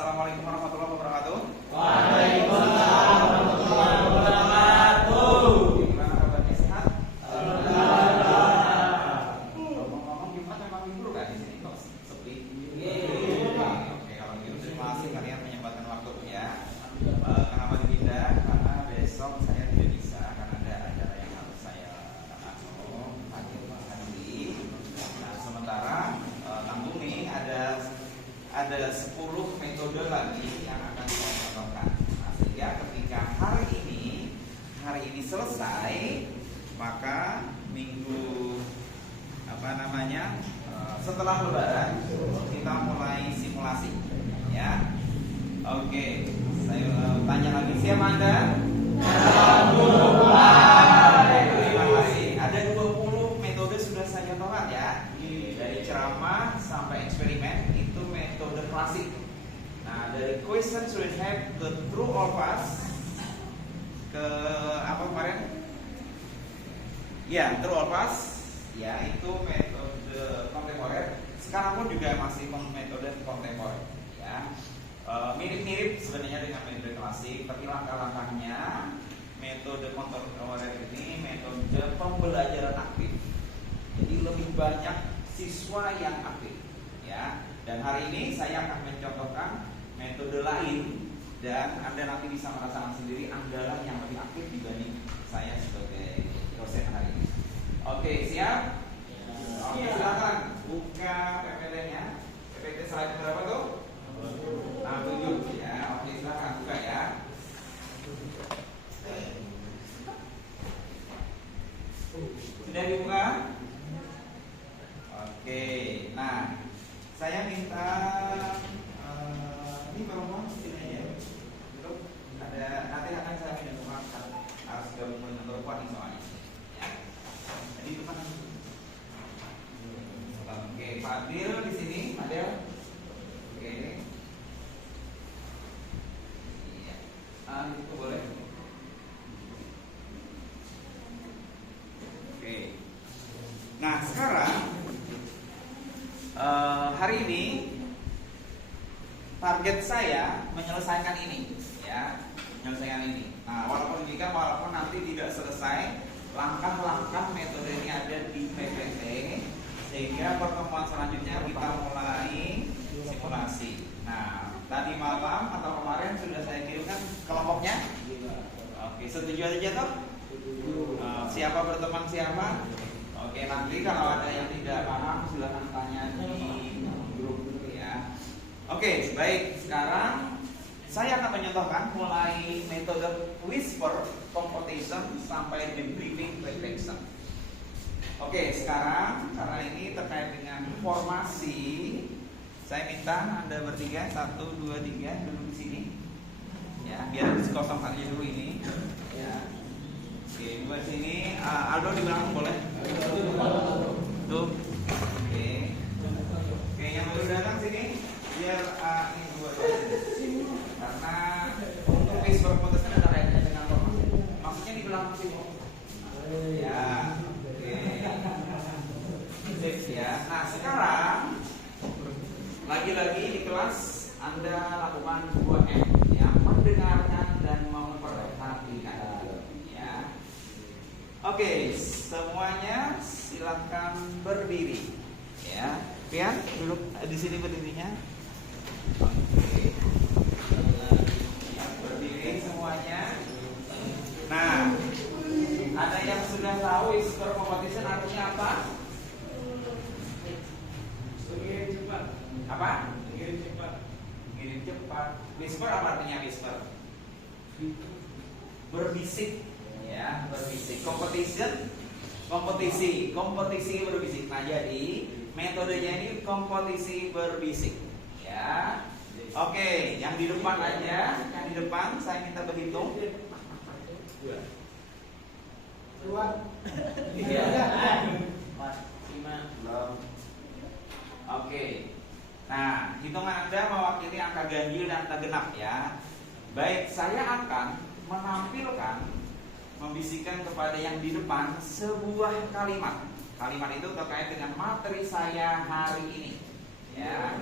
Assalamualaikum warahmatullahi wabarakatuh. Waalaikumsalam warahmatullahi wabarakatuh. Gimana kabarnya, sehat? Alhamdulillah. Ngomong-ngomong Jumat memang libur kan di sini kok sepi? Oke, kalau gitu terima kasih kalian menyempatkan waktu ya. Kenapa dipindah? Karena besok saya tidak bisa karena ada acara yang harus saya hadiri. Nah, sementara tanggung nih ada 10 metode lagi yang akan saya contohkan. Nah, sehingga ketika hari ini selesai, maka minggu setelah Lebaran kita mulai simulasi, ya. Oke, saya tanya lagi, siapa Anda? Terima kasih. Ada 20 metode sudah saya contohkan ya. Dari ceramah sampai eksperimen itu metode klasik. Nah, dari question should have ke true or false, ke apa kemarin? Ya, true or false. Ya, itu metode kontemporer. Sekarang pun juga masih metode kontemporer. Ya, mirip-mirip sebenarnya dengan metode klasik, tapi langkah-langkahnya metode kontemporer ini metode pembelajaran aktif. Jadi lebih banyak siswa yang aktif, ya. Dan hari ini saya akan mencontohkan metode lain dan Anda nanti bisa merasakan sendiri Anda yang lebih aktif dibanding saya sebagai dosen hari ini. Oke, siap? Oke, silakan buka PPT-nya. PPT slide berapa tuh? 67 ya. Oke, silakan buka ya. Sudah dibuka? Oke, nah saya minta ini perempuan sini ya. Belum ada, nanti akan saya pindah ke rumah, harus gabung dengan perempuan ini soalnya. Ya. Jadi itu kan. Oke, Fadil di sini, Fadil. Oke. Iya. Itu boleh. Oke. Nah, sekarang hari ini target saya menyelesaikan ini, ya, menyelesaikan ini. Nah, walaupun nanti tidak selesai, langkah-langkah metode ini ada di PPT, sehingga pertemuan selanjutnya kita mulai simulasi. Nah, tadi malam atau kemarin sudah saya kirimkan kelompoknya. Oke, setuju aja toh? Siapa berteman siapa? Oke, nanti kalau ada yang tidak paham silakan tanya di grup ya. Oke, baik. Sekarang saya akan mencontohkan mulai metode whisper competition sampai debriefing reflection. Oke, sekarang karena ini terkait dengan formasi, saya minta Anda bertiga 1, 2, 3 duduk di sini. Ya, biar kosong aja dulu ini. Ya. Oke, buat sini Aldo di belakang boleh? Tuh. Oke. Oke, yang baru datang sini biar ini dua sini. Karena untuk whisper competition ada kaitannya dengan formasi. Maksudnya di belakang sini. Ya. Oke. Sip ya. Nah, sekarang lagi-lagi di kelas Anda lakukan 2M, ya, mendengarkan dan memperhatikan. Oke, semuanya silakan berdiri. Ya, Pian duduk di sini berdirinya. Oke, berdiri semuanya. Nah, ada yang sudah tahu whisper competition artinya apa? Mengirim cepat. Apa? Mengirim cepat. Mengirim cepat. Whisper apa artinya whisper? Berbisik. Ya, berbisik. Kompetisi berbisik. Nah, jadi metodenya ini kompetisi berbisik. Ya. Oke, yang di depan aja, yang di depan saya minta berhitung. 2, 3, 4, 5, 6. Oke. Nah, hitungan Anda mewakili angka ganjil dan angka genap ya. Baik, saya akan menampilkan, membisikkan kepada yang di depan sebuah kalimat. Kalimat itu terkait dengan materi saya hari ini. Ya.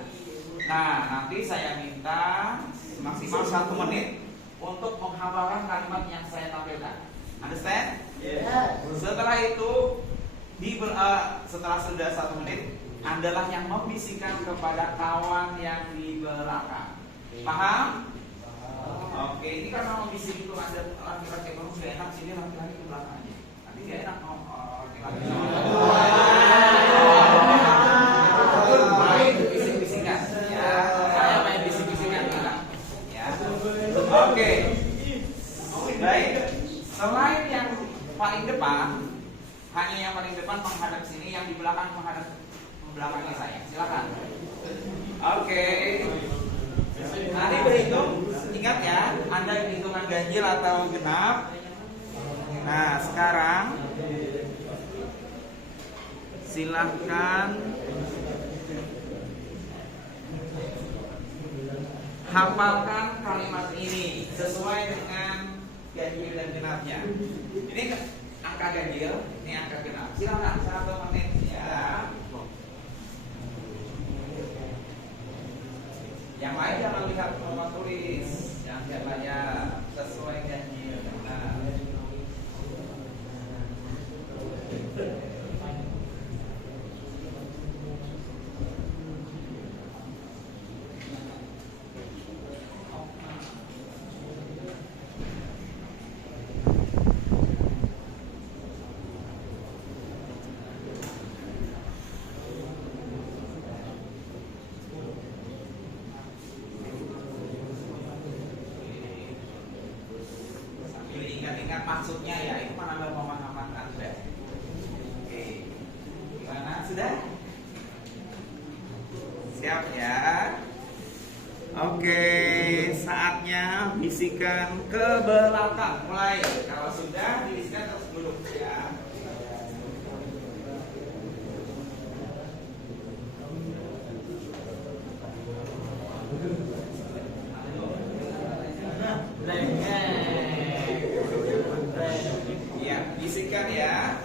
Nah, nanti saya minta maksimal 1 menit untuk menghafalkan kalimat yang saya tampilkan. Understand? Yes. Setelah itu setelah sudah 1 menit, Andalah yang membisikkan kepada kawan yang di belakang. Paham? Oke, ini karena membisik itu ada laki-laki kamu sudah enak sini, laki-laki di belakang aja. Nanti gak enak mau laki-laki. Main bisik-bisikan, ya. Saya main bisik-bisikan kita, ya. Oke. Baik. Selain yang paling depan, hanya yang paling depan menghadap sini, yang di belakang menghadap belakangnya saya. Silakan. Oke. Nanti berhitung, ingat ya, Anda hitungan ganjil atau genap. Nah, sekarang silahkan hafalkan kalimat ini sesuai dengan ganjil dan genapnya. Ini angka ganjil, ini angka genap. Silakan 1 menit ya. Yang lain jangan lihat nomor tulis, yang lihat layar sesuai ganjil. Nah. Ingat maksudnya ya, itu menambah pemahaman Anda. Oke, gimana? Sudah? Siap ya? Oke, saatnya bisikan ke belakang. Mulai. Kalau sudah, dibisikkan terus duduk ya. Bisikan ya.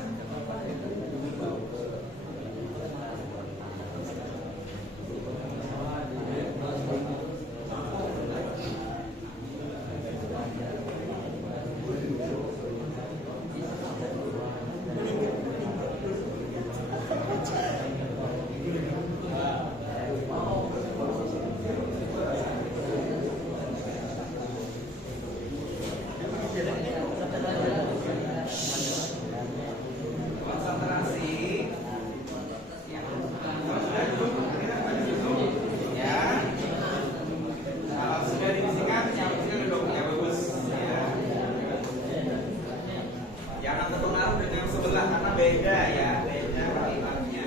Beda ya, beda kalimatnya.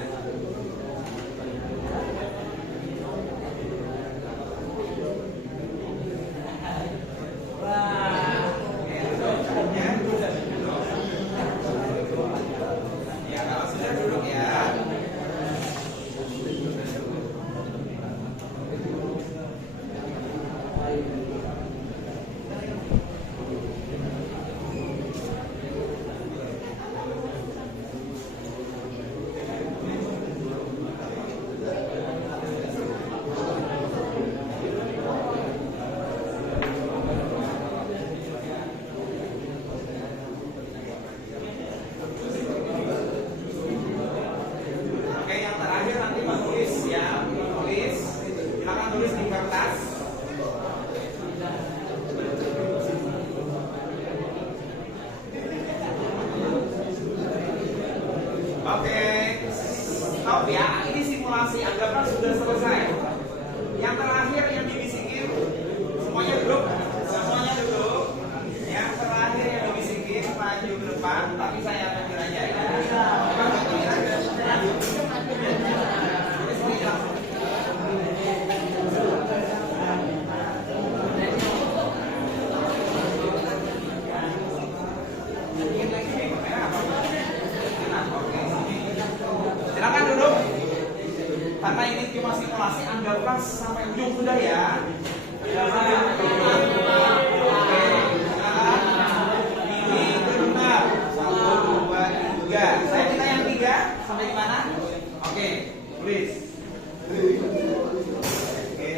Ya, kalau sudah duduk ya. Oke, stop ya. Ini simulasi, anggaplah sudah selesai. Yang terakhir yang dibisikin, semuanya duduk, semuanya duduk. Yang terakhir yang dibisikin maju ke depan, tapi saya ambil aja ya. Silakan duduk. Karena ini cuma simulasi, anggaplah sampai ujung sudah ya. Oke, ini benar. 1, 2, 3. Saya minta yang 3 sampai di mana? Oke, please. Oke.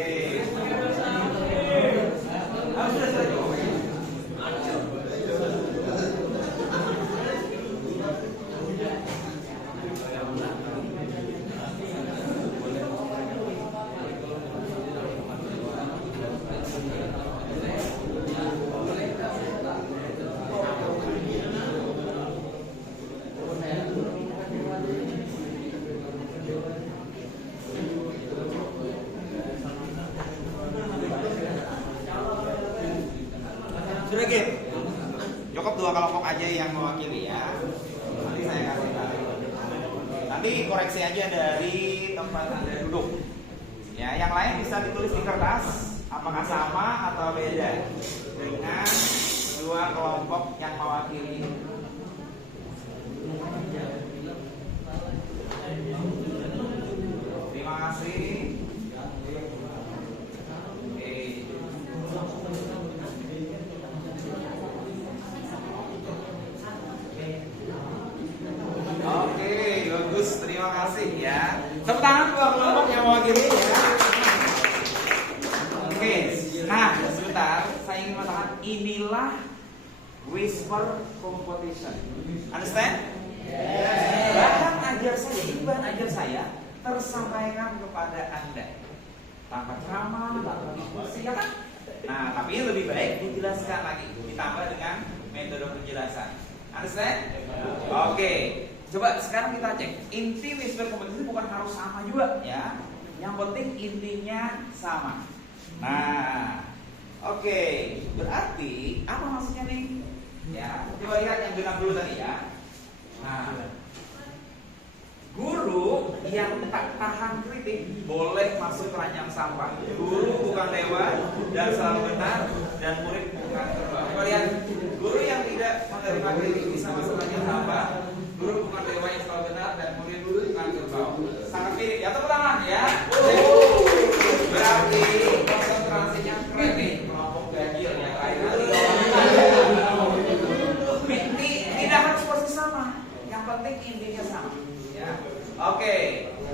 Udah gitu. Cukup 2 kelompok aja yang mewakili ya. Nanti saya kasih tahu. Nanti koreksi aja dari tempat Anda duduk. Ya, yang lain bisa ditulis di kertas. Apakah sama atau beda dengan 2 kelompok yang mewakili? Terima kasih. Oke, bagus. Terima kasih ya. Tepuk tangan 2 kelompok yang mewakili ya. Oke, nah sebentar. Saya ingin mengatakan inilah whisper competition. Understand? Yes. Bahan ajar saya, ini bahan ajar saya tersampaikan kepada Anda tanpa ceramah, tanpa diskusi, ya kan? Nah, tapi ini lebih baik dijelaskan lagi, ditambah dengan metode penjelasan. Understand? Oke, coba sekarang kita cek. Inti whisper competition bukan harus sama juga ya. Yang penting intinya sama. Nah, oke, berarti apa maksudnya nih? Ya, coba lihat yang genap dulu tadi ya. Nah, guru yang tak tahan kritik boleh masuk keranjang sampah. Guru bukan dewa dan selalu benar, dan murid bukan terbang. Coba lihat, guru yang tidak menerima kritik bisa masuk keranjang sampah. Guru bukan dewa yang selalu benar, dan murid bukan terbang. Sangat mirip ya, tepuk tangan ya. Berarti konsentrasinya keren nih, kelompok ganjil yang lain. Tidak harus posisi sama, yang penting intinya sama. Ya. Oke,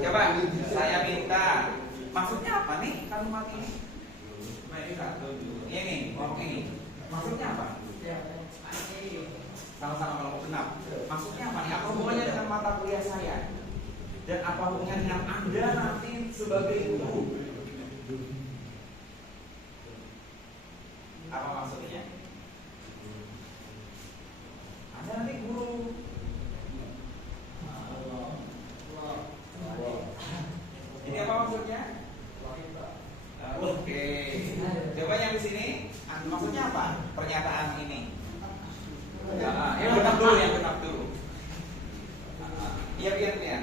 coba saya minta, maksudnya apa nih kalimat ini? Ini, kelompok ini, maksudnya apa? Sama-sama kelompok genap. Maksudnya apa nih? Apa hubungannya dengan mata kuliah saya? Dan apa hubungannya dengan Anda nanti sebagai guru? Apa maksudnya? Anda nanti guru. Ini apa maksudnya? Oke. Coba yang di sini, maksudnya apa? Pernyataan ini. Yang genap dulu, yang genap dulu. Iya, biar.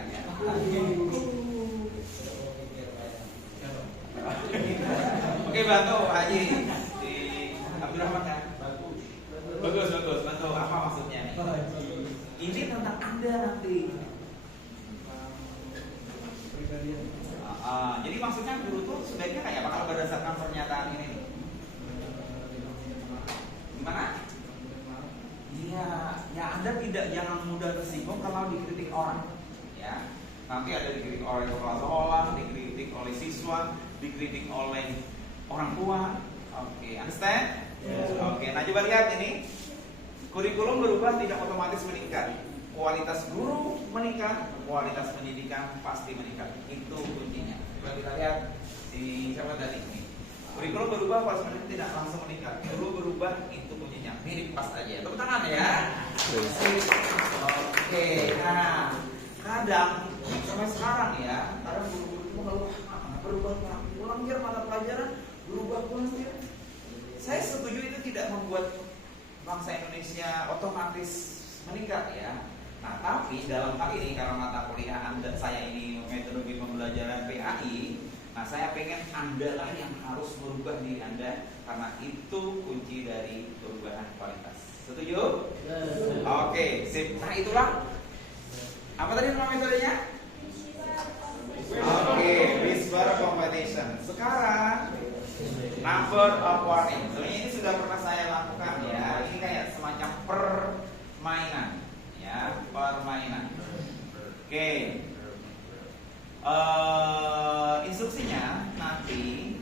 Oke, bantu Haji di Abdurrahman kan? Bagus, bantu. Apa maksudnya nih? Ini tentang Anda nanti. Jadi maksudnya guru tuh sebaiknya kayak apa kalau berdasarkan pernyataan ini? Gimana? Iya, ya Anda jangan mudah tersinggung kalau dikritik orang. Ya, nanti ada dikritik oleh kepala sekolah, dikritik oleh siswa, dikritik oleh orang tua. Oke, understand? Yes. Oke, nah coba lihat ini. Kurikulum berubah tidak otomatis meningkat. Kualitas guru meningkat, kualitas pendidikan pasti meningkat. Itu kuncinya. Coba kita lihat di siapa tadi ini. Kurikulum berubah, kualitas pendidikan tidak langsung meningkat. Guru berubah, itu kuncinya. Mirip pas aja. Tepuk tangan ya. Oke, nah kadang sampai sekarang ya, kadang guru-guru itu kalau berubah pulang mata pelajaran berubah pulang. Saya setuju itu tidak membuat bangsa Indonesia otomatis meningkat ya. Nah, tapi dalam hal ini karena mata kuliah saya ini metodologi pembelajaran PAI, nah saya pengen Anda lah yang harus merubah diri Anda karena itu kunci dari perubahan kualitas. Setuju? Yes. Oke, sip. Nah, itulah apa tadi nama metodenya? Oke, whisper competition. Sekarang number of warning. Sebenarnya ini sudah pernah saya lakukan ya. Ini kayak semacam permainan. Ya, permainan. Oke. Instruksinya nanti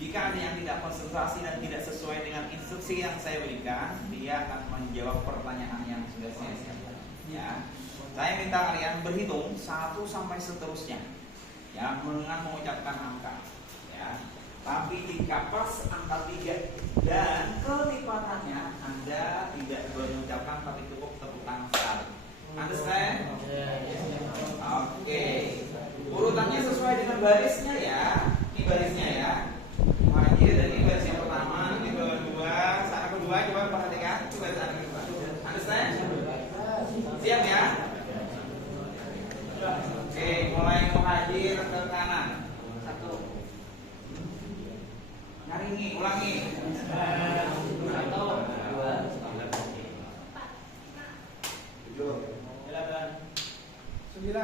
jika ada yang tidak konsentrasi dan tidak sesuai dengan instruksi yang saya berikan, dia akan menjawab pertanyaan yang sudah saya siapkan. Ya, saya minta kalian berhitung 1 sampai seterusnya. Ya, dengan mengucapkan angka. Ya, tapi jika pas angka 3 dan kelipatannya, Anda tidak mengucapkan tapi cukup tepuk tangan sekali. Understand? Oke. Urutannya sesuai dengan barisnya ya. Ini barisnya ya. Haji dan ini baris yang pertama, ini kedua, sana kedua, coba tinggi, ulangi. 9.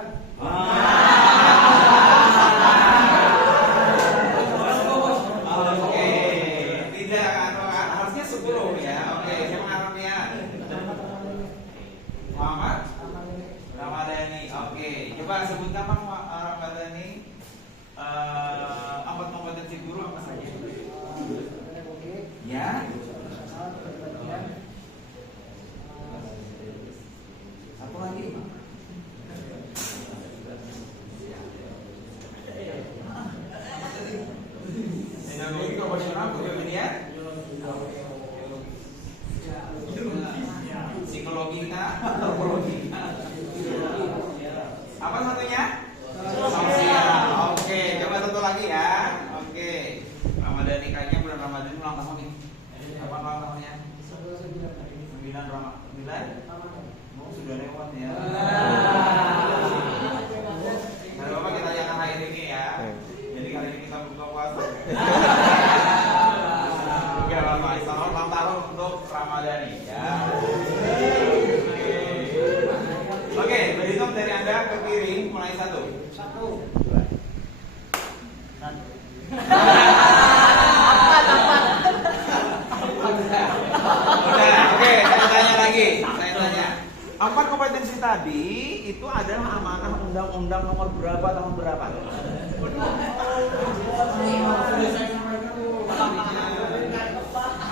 Oke, tidak harusnya 10 ya. Oke, siapa namanya? Muhammad Ramadhani. Oke, coba sebutkan Pak Ramadhani. Empat kompetensi guru apa saja? Ya. Satu lagi. Teknologi profesional kemudian psikologika, antropologika. Apa satunya? Sosial. Oke, coba satu lagi ya. Oke. Ramadhani kayaknya bulan Ramadhan ulang tahun nih. Apa ulang tahunnya? 9 Ramadhan. Oh, sudah lewat ya. Nah, Bapak kita jangan hari ini ya. Jadi kali ini kita buka puasa. Oke, Bapak. Selamat ulang tahun untuk Ramadhani ya. Oke, berhitung dari Anda ke kiri mulai 1. Udah, oke, saya tanya lagi. Saya tanya. 4 kompetensi tadi itu adalah amanah undang-undang nomor berapa tahun berapa?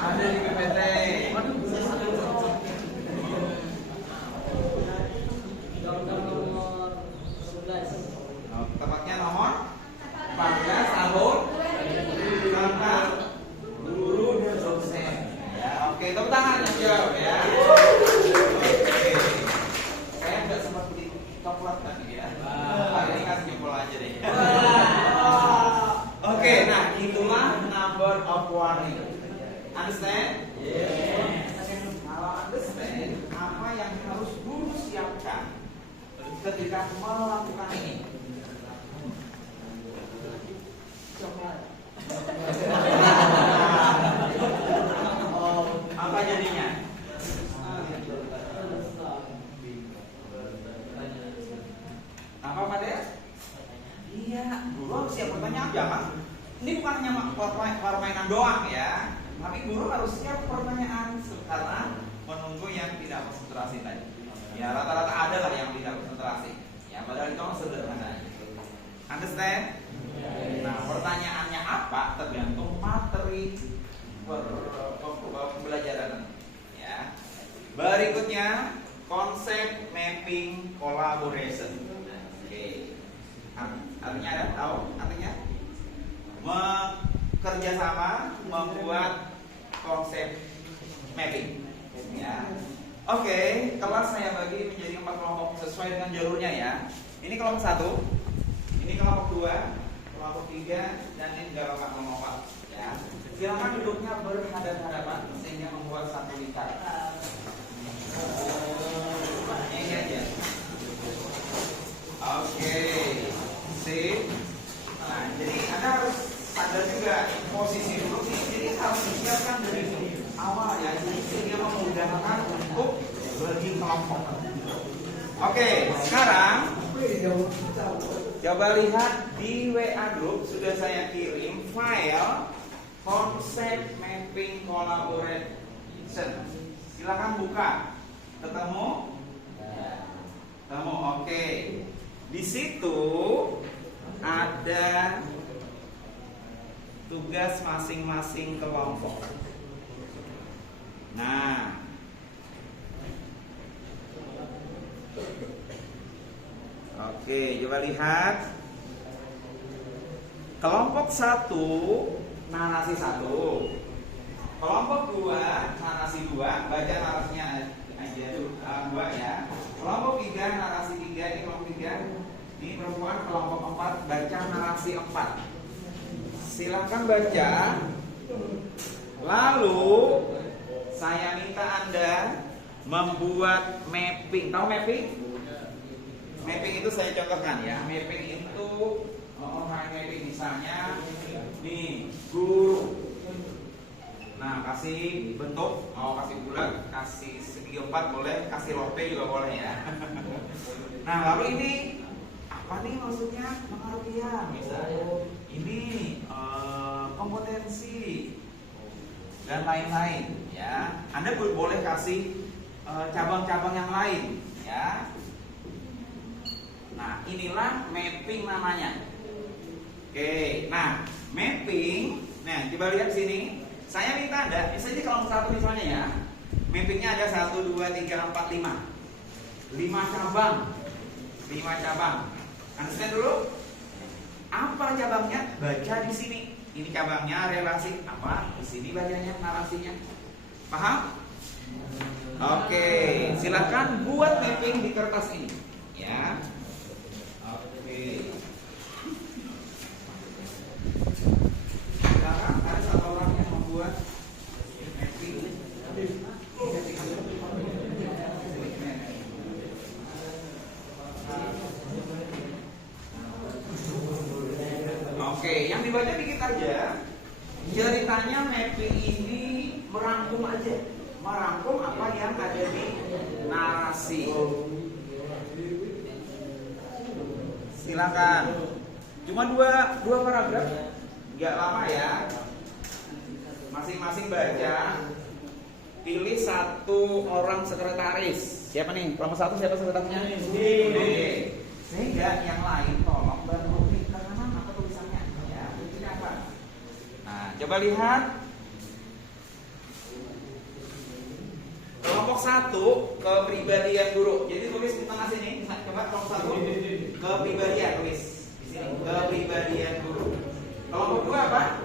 Ada di PPT. Tepatnya nomor 14 tahun tentang guru dan dosen. Ya, oke, tepuk tangan yang jawab ya. Oke. Saya nggak sempat beli coklat tadi ya. Hari ini kasih jempol aja deh. Oke, nah itulah number of warning. Understand? Kalau understand, apa yang harus guru siapkan ketika melakukan ini? Apa jadinya? Apa Pak Des? Iya, guru harus siap pertanyaan jangan. Ini bukan hanya permainan doang ya, tapi guru harus siap pertanyaan karena menunggu yang tidak konsentrasi tadi. Ya rata-rata ada lah yang tidak konsentrasi. Ya padahal itu sederhana. Understand? Nah, pertanyaannya apa tergantung materi pembelajaran. Ya. Berikutnya konsep mapping collaboration. Oke. Artinya ada tahu? Artinya bekerja sama membuat konsep mapping. Ya. Oke, kelas saya bagi menjadi 4 kelompok sesuai dengan jalurnya ya. Ini kelompok 1, ini kelompok 2, kelompok 3, dan ini kelompok 4 ya. Silakan duduknya berhadapan-hadapan sehingga membuat satu lingkaran. Ini aja. Oke, sip. Nah, jadi Anda harus sadar juga posisi duduk ini. Jadi harus disiapkan dari awal ya, sehingga memudahkan untuk bagi kelompok. Oke, sekarang coba lihat di WA group sudah saya kirim file konsep mapping collaboration. Silakan buka. Ketemu? Ketemu. Oke. Di situ ada tugas masing-masing kelompok. Nah, oke, coba lihat. Kelompok 1 narasi 1. Kelompok 2 narasi 2. Baca narasinya aja dulu 2 ya. Kelompok 3 narasi 3. Ini kelompok 3. Ini perempuan. Kelompok 4 baca narasi 4. Silakan baca. Lalu saya minta Anda membuat mapping. Tahu mapping? Mapping itu saya contohkan ya. Mapping itu mapping misalnya nih guru kasih bentuk, mau kasih bulat, kasih segi 4 boleh, kasih lope juga boleh ya. Nah lalu ini apa nih maksudnya? Pengertian misalnya ini kompetensi dan lain-lain ya. Anda boleh kasih cabang-cabang yang lain ya. Nah inilah mapping namanya. Oke, nah mapping, nah coba lihat sini. Saya minta Anda, misalnya kalau satu misalnya ya, mappingnya ada 1, 2, 3, 4, 5 cabang. 5 cabang. Understand dulu? Apa cabangnya? Baca di sini. Ini cabangnya relasi apa? Di sini bacanya narasinya. Paham? Oke, silakan buat mapping di kertas ini, ya. Oke. Silakan ada satu orang yang membuat mapping. Oke, yang dibaca dikit aja. Ceritanya mapping ini merangkum aja. Merangkum apa yang ada di narasi. Silakan. Cuma dua paragraf, nggak lama ya. Masing-masing baca. Pilih satu orang sekretaris. Siapa nih? Kelompok 1 siapa sekretarisnya? Sehingga yang lain tolong bantu karena apa tulisannya? Ya, ini apa? Nah, coba lihat. Kelompok 1 kepribadian guru. Jadi tulis di tengah sini. Coba kelompok 1 kepribadian tulis di sini. Kepribadian guru. Kelompok 2 apa?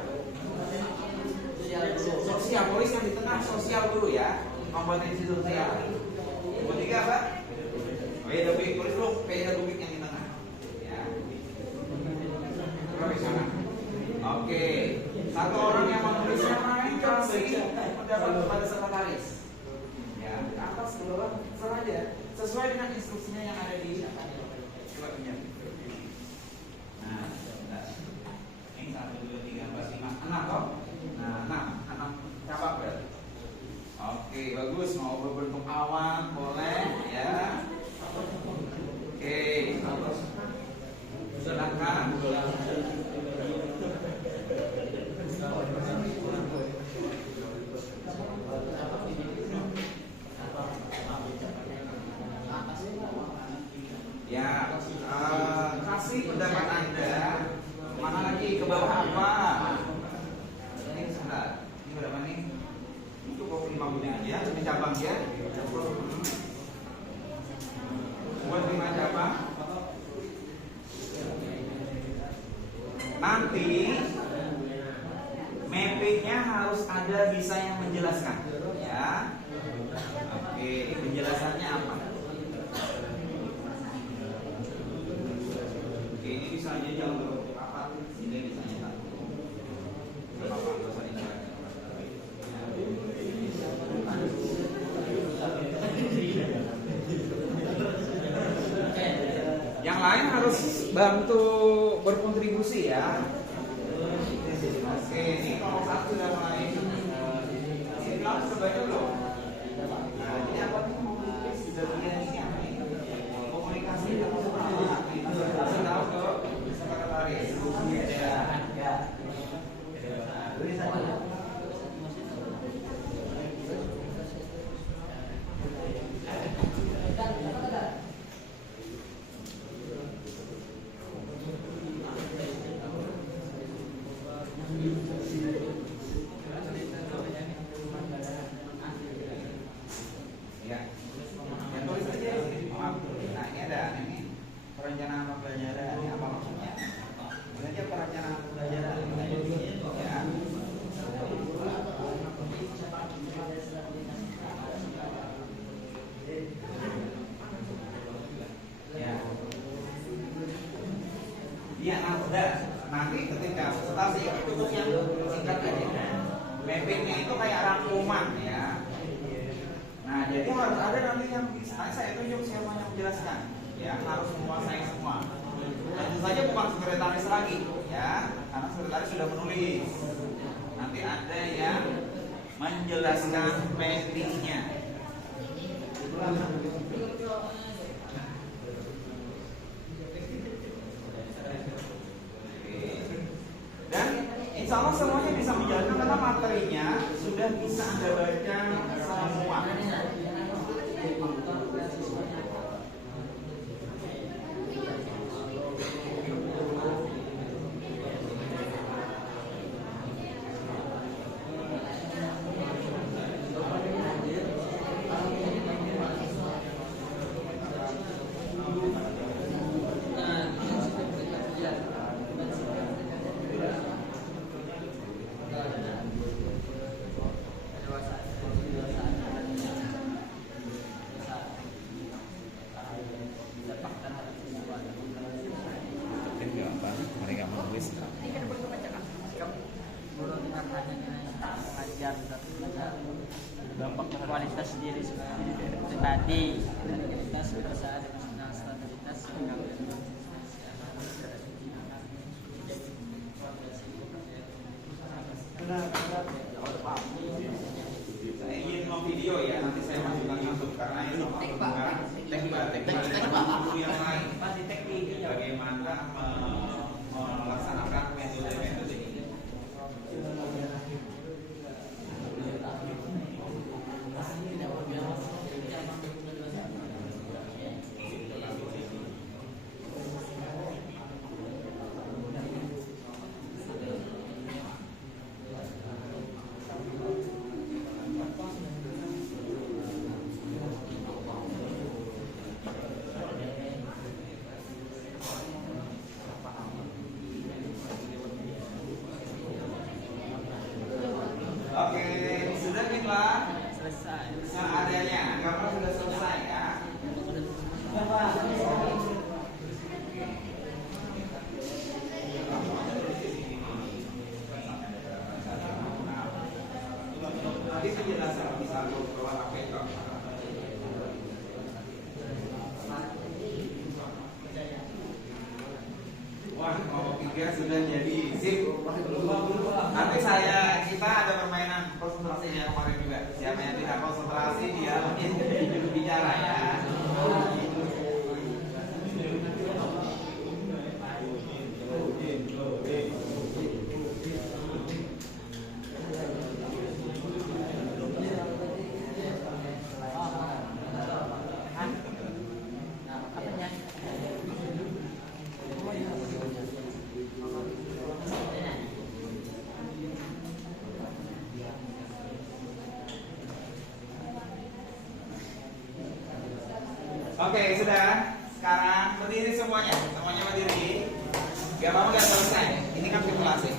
Sosial. Tulis yang di tengah sosial guru ya. Kompetensi sosial. Kelompok 3 apa? Pedagogik. Tulis dulu pedagogik yang di tengah. Ya. Coba di sana. Oke. Satu orang yang menulis yang lain kasih pendapat kepada sekretaris. Ke atas ke bawah serah aja sesuai dengan instruksinya yang ada di suratnya. Nah, ini 1, 2, 3, 4, 5, 6 toh? Nah, 6 cabang berarti. Oke, bagus. Mau berbentuk awan boleh ya. Oke, silakan. Ya, kasih pendapat Anda. Mana lagi ke bawah apa? Ini sebentar. Ini berapa nih? Ini cukup 5 menit aja. 5 cabang ya. Buat 5 cabang. Nanti mappingnya harus ada bisa yang menjelaskan. Ya. Oke, penjelasannya apa? Ini bisa aja jangan berbentuk apa, ini bisa aja satu. Yang lain harus bantu berkontribusi ya. Oke, ini kalau 1 sudah mulai. Ini kamu sudah baca belum? Nah, ini apa nih? Sudah punya ini apa nih? Komunikasi atau apa? Kasih tahu ke sekretaris. Ya. Ya. Ya tulis aja. Nah, ini ada ini perencanaan pembelajaran. Ini apa maksudnya? Ini aja perencanaan pembelajaran. Ya. Ya. Iya, nanti ketika setelah saya tutup yang singkat aja. Mappingnya itu kayak rangkuman ya. Nah, jadi harus ada nanti yang saya tunjuk siapa yang menjelaskan. Ya, harus menguasai semua. Dan tentu saja bukan sekretaris lagi, ya, karena sekretaris sudah menulis. Nanti ada yang menjelaskan mappingnya. Dan insya Allah semuanya bisa menjalankan karena materinya sudah bisa Anda baca semua. Kualitas diri pribadi, kualitas perusahaan dengan stabilitas Saya ingin mau video ya, nanti saya masukkan YouTube karena ini teknik yang lain bagaimana melaksanakan metode-metode ini. Oke, sudah Pak? selesai. Seadanya, gambar sudah selesai ya. Nanti penjelasan bisa keluar APK. Wah, mau 3 sudah jadi sip. Nanti kita ada permainan konsentrasi yang kemarin juga. Siapa yang tidak konsentrasi dia bicara ya. Oke, sudah. Sekarang berdiri semuanya berdiri. Gak apa-apa, gak selesai. Ini kan simulasi.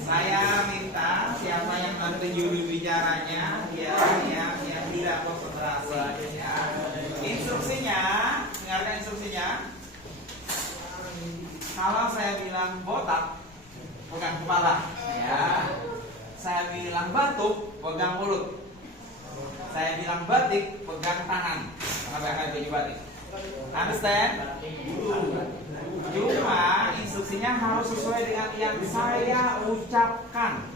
Saya minta siapa yang nanti juru bicaranya dia yang tidak konsentrasi. Ya. Instruksinya, dengarkan instruksinya. Kalau saya bilang botak, pegang kepala. Ya. Saya bilang batuk, pegang mulut. Saya bilang batik, pegang tangan. Kenapa akan baju batik? Understand? Cuma instruksinya harus sesuai dengan yang saya ucapkan,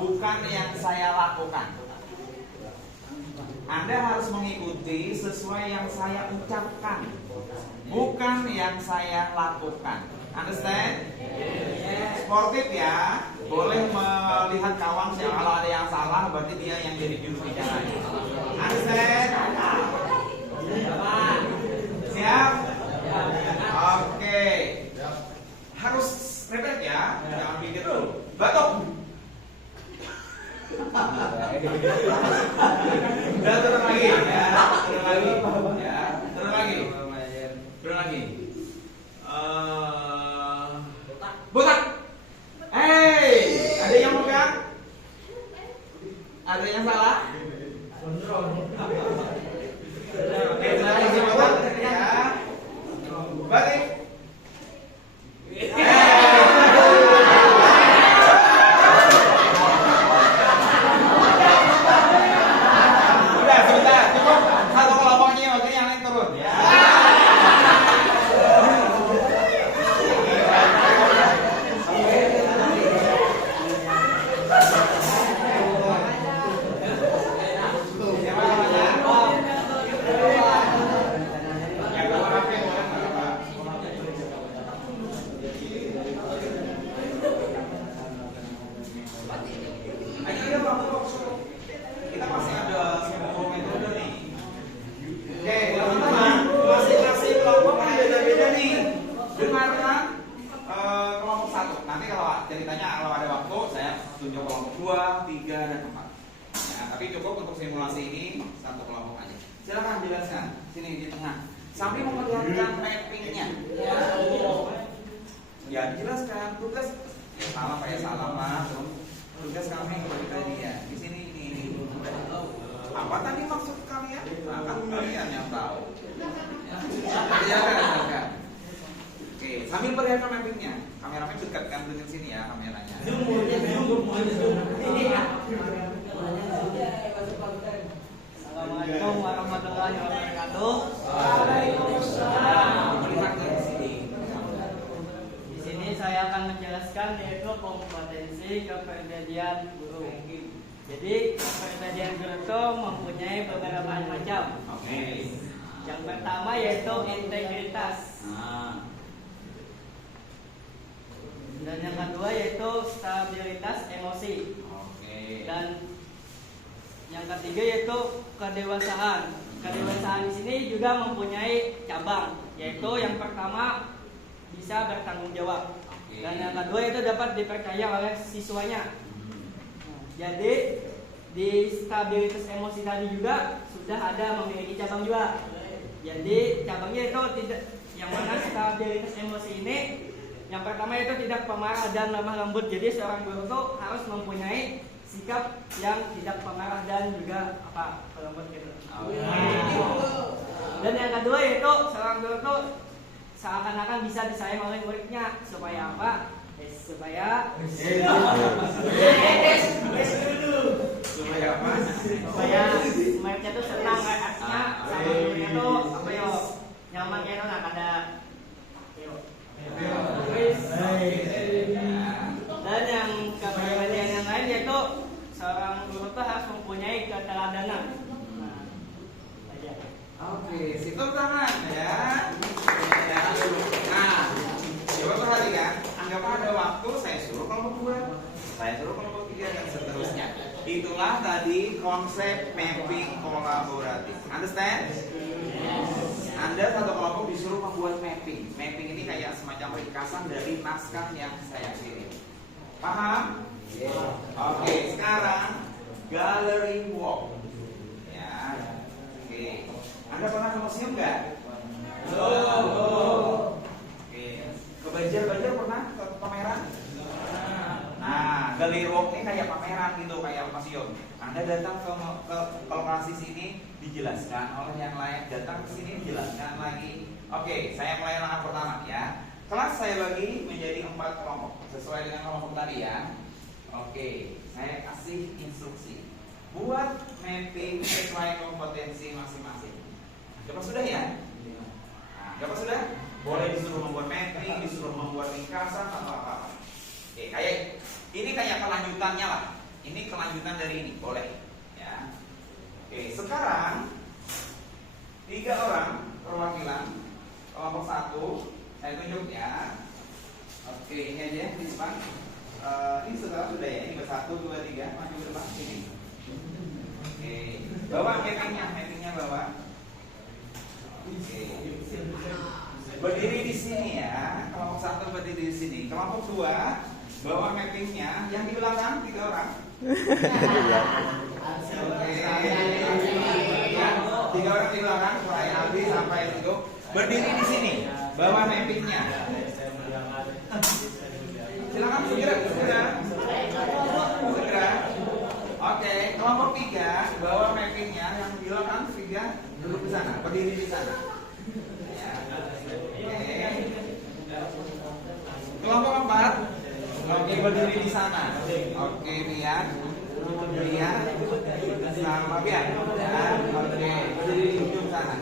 bukan yang saya lakukan. Anda harus mengikuti sesuai yang saya ucapkan, bukan yang saya lakukan. Understand? Sportif ya. Boleh melihat kawan siapa, kalau ada yang salah berarti dia yang jadi juru bicara. Understand? Siap? Oke. Harus repet ya, jangan pikir dulu. Batuk. Dan turun lagi ya, turun lagi. Ya, turun lagi. Turun lagi. Botak. Ada yang pegang? Ada yang salah? Oke, sudah kasih botak ya. Balik. Udah, sebentar. Cukup satu kelompoknya, oke, yang lain turun ya. ada waktu saya tunjuk kelompok 2, 3, dan 4. Ya, tapi cukup untuk simulasi ini satu kelompok aja. Silakan jelaskan sini di tengah sambil memperlihatkan mappingnya. Ya dijelaskan tugas. Ya salah kayak salah mas. Tugas kami kepada kalian di sini ini. Apa tadi maksud kalian? Nah, kan kalian yang tahu. Ya kan. Oke, sambil perlihatkan mappingnya. Kameramen dekatkan dengan sini ya kameranya. Assalamualaikum warahmatullahi wabarakatuh. Waalaikumsalam. Melihat ke sini. Di sini saya akan menjelaskan yaitu kompetensi kepribadian guru. Jadi kepribadian guru itu mempunyai beberapa macam. Oke. Yang pertama yaitu integritas. Dan yang kedua yaitu stabilitas emosi. Oke. Dan yang ketiga yaitu kedewasaan. Kedewasaan di sini juga mempunyai cabang, yaitu yang pertama bisa bertanggung jawab. Dan yang kedua itu dapat dipercaya oleh siswanya. Jadi di stabilitas emosi tadi juga sudah ada memiliki cabang juga. Jadi cabangnya itu tidak, yang mana stabilitas emosi ini yang pertama itu tidak pemarah dan lemah lembut. Jadi seorang guru itu harus mempunyai sikap yang tidak pemarah dan juga lembut gitu. Dan yang kedua yaitu seorang guru itu seakan-akan bisa disayang oleh muridnya. Supaya apa? Supaya apa? Supaya muridnya tuh senang, artinya sama muridnya tuh apa yo nyaman ya nak ada. Dan yang kepribadian yang lain yaitu seorang guru itu harus mempunyai keteladanan. Oke, situ tangan ya. Nah, coba perhatikan. Anggap ada waktu saya suruh kelompok 2, saya suruh kelompok 3 dan seterusnya. Itulah tadi konsep mapping kolaboratif. Understand? Anda satu kelompok disuruh membuat mapping. Mapping ini kayak semacam ringkasan dari naskah yang saya kirim. Paham? Oke, sekarang gallery walk. Ya. Oke. Anda pernah ke museum nggak? Oke. Ke Banjar pernah ke pameran? Nah, gallery walk ini kayak pameran gitu, kayak museum. Anda datang ke lokasi sini dijelaskan oleh yang lain, datang ke sini dijelaskan lagi. Oke, saya mulai langkah pertama ya. Kelas saya bagi menjadi 4 kelompok sesuai dengan kelompok tadi ya. Oke, saya kasih instruksi buat mapping sesuai kompetensi masing-masing. Dapat sudah ya? Nah, dapat sudah? Boleh disuruh membuat mapping, disuruh membuat ringkasan atau apa-apa. Oke, kayak ini kayak kelanjutannya lah. Ini kelanjutan dari ini, boleh ya. Oke, sekarang 3 orang perwakilan kelompok 1 saya tunjuk ya. Oke, ini aja di depan. Ini sekarang sudah ya. Ini bersatu, 2, 3 maju ke depan sini. Oke, bawa mappingnya bawa. Oke, berdiri di sini ya. Kelompok 1 berdiri di sini. Kelompok 2 bawa mappingnya. Yang di belakang 3 orang. Oke, ya, 3 orang di belakang mulai Aldi sampai itu berdiri di sini. Bawa mappingnya. Silakan segera. Oke, kelompok 3 bawa mappingnya. Yang di belakang 3 duduk di sana, berdiri di sana. Ya. Oke. Kelompok 4 oke, berdiri di sana. Oke, lihat sama biar. Ya, oke, berdiri di ujung sana.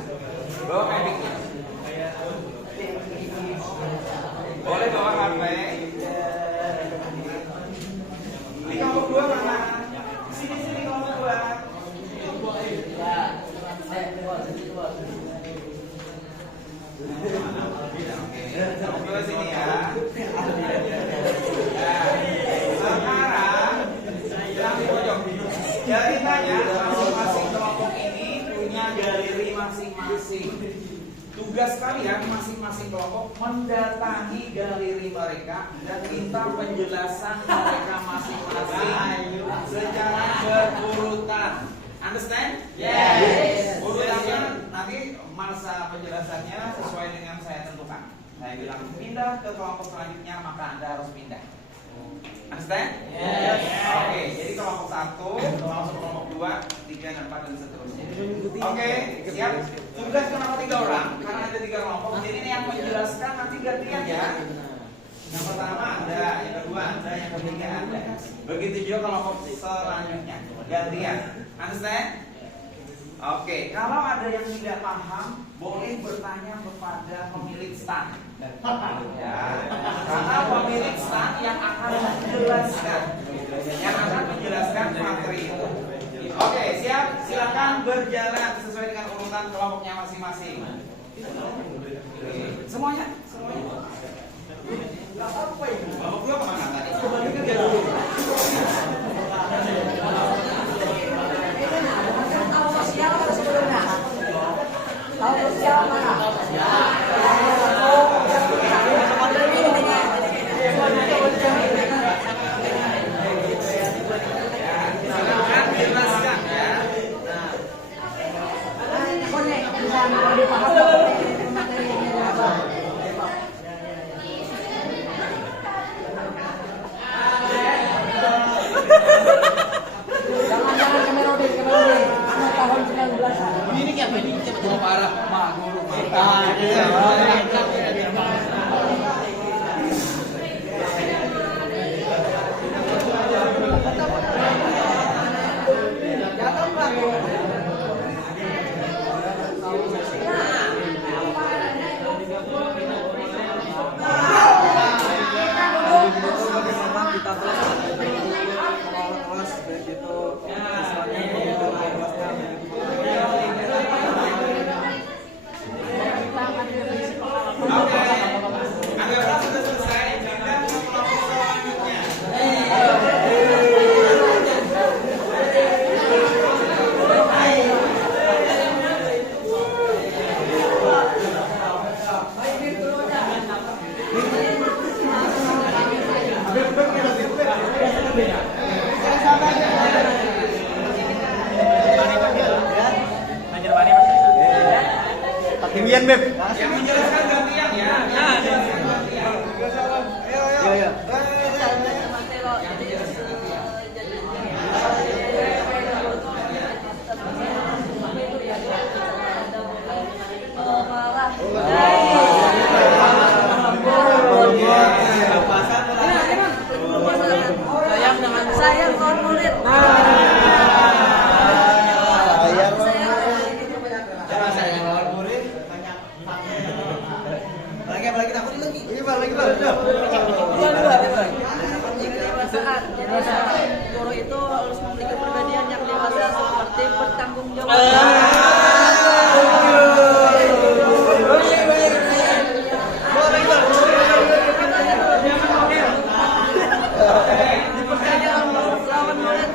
Bawa mappingnya. Boleh bawa HP. Di kelompok 2 mana? Sini kelompok 2. Kelompok 2 sini ya. Sekarang yang di pojok. Ceritanya masing-masing kelompok ini punya galeri masing-masing. tugas kalian masing-masing kelompok mendatangi galeri mereka dan minta penjelasan mereka masing-masing secara berurutan. Understand? Yes. Urutannya nanti masa penjelasannya sesuai dengan saya tentukan. Saya bilang pindah ke kelompok selanjutnya, maka Anda harus pindah. Understand? Yes. Oke, jadi kelompok 1 langsung kelompok 2, 3, 4 dan seterusnya. Oke, siap. Tugas kenapa 3 orang? Karena ada 3 kelompok. Jadi ini yang menjelaskan nanti gantian ya. Yang pertama Anda, yang kedua Anda, yang ketiga Anda. Begitu juga kelompok selanjutnya. Gantian. Understand? Oke, kalau ada yang tidak paham, boleh bertanya kepada pemilik stand. Ya, karena pemilik stand yang akan menjelaskan materi itu. Oke, siap. Silakan berjalan sesuai dengan urutan kelompoknya masing-masing. Semuanya. Kelompok 2 kemana tadi? Gantian, Beb. Yang menjelaskan gantian ya. Iya. Sayang formulir. Jadi guru itu harus memiliki kepribadian yang dewasa seperti bertanggung jawab. Dipercaya lawan murid.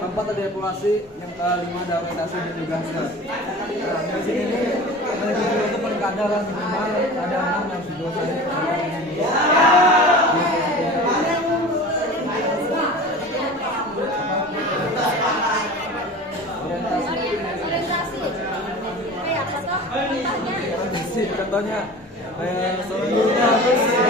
Keempat ada evaluasi, yang kelima ada orientasi dan juga hasil. Nah, di sini ini manajemen itu penkadaran minimal ada 6 yang sudah orientasi. Contohnya seorang gurunya harus sudah.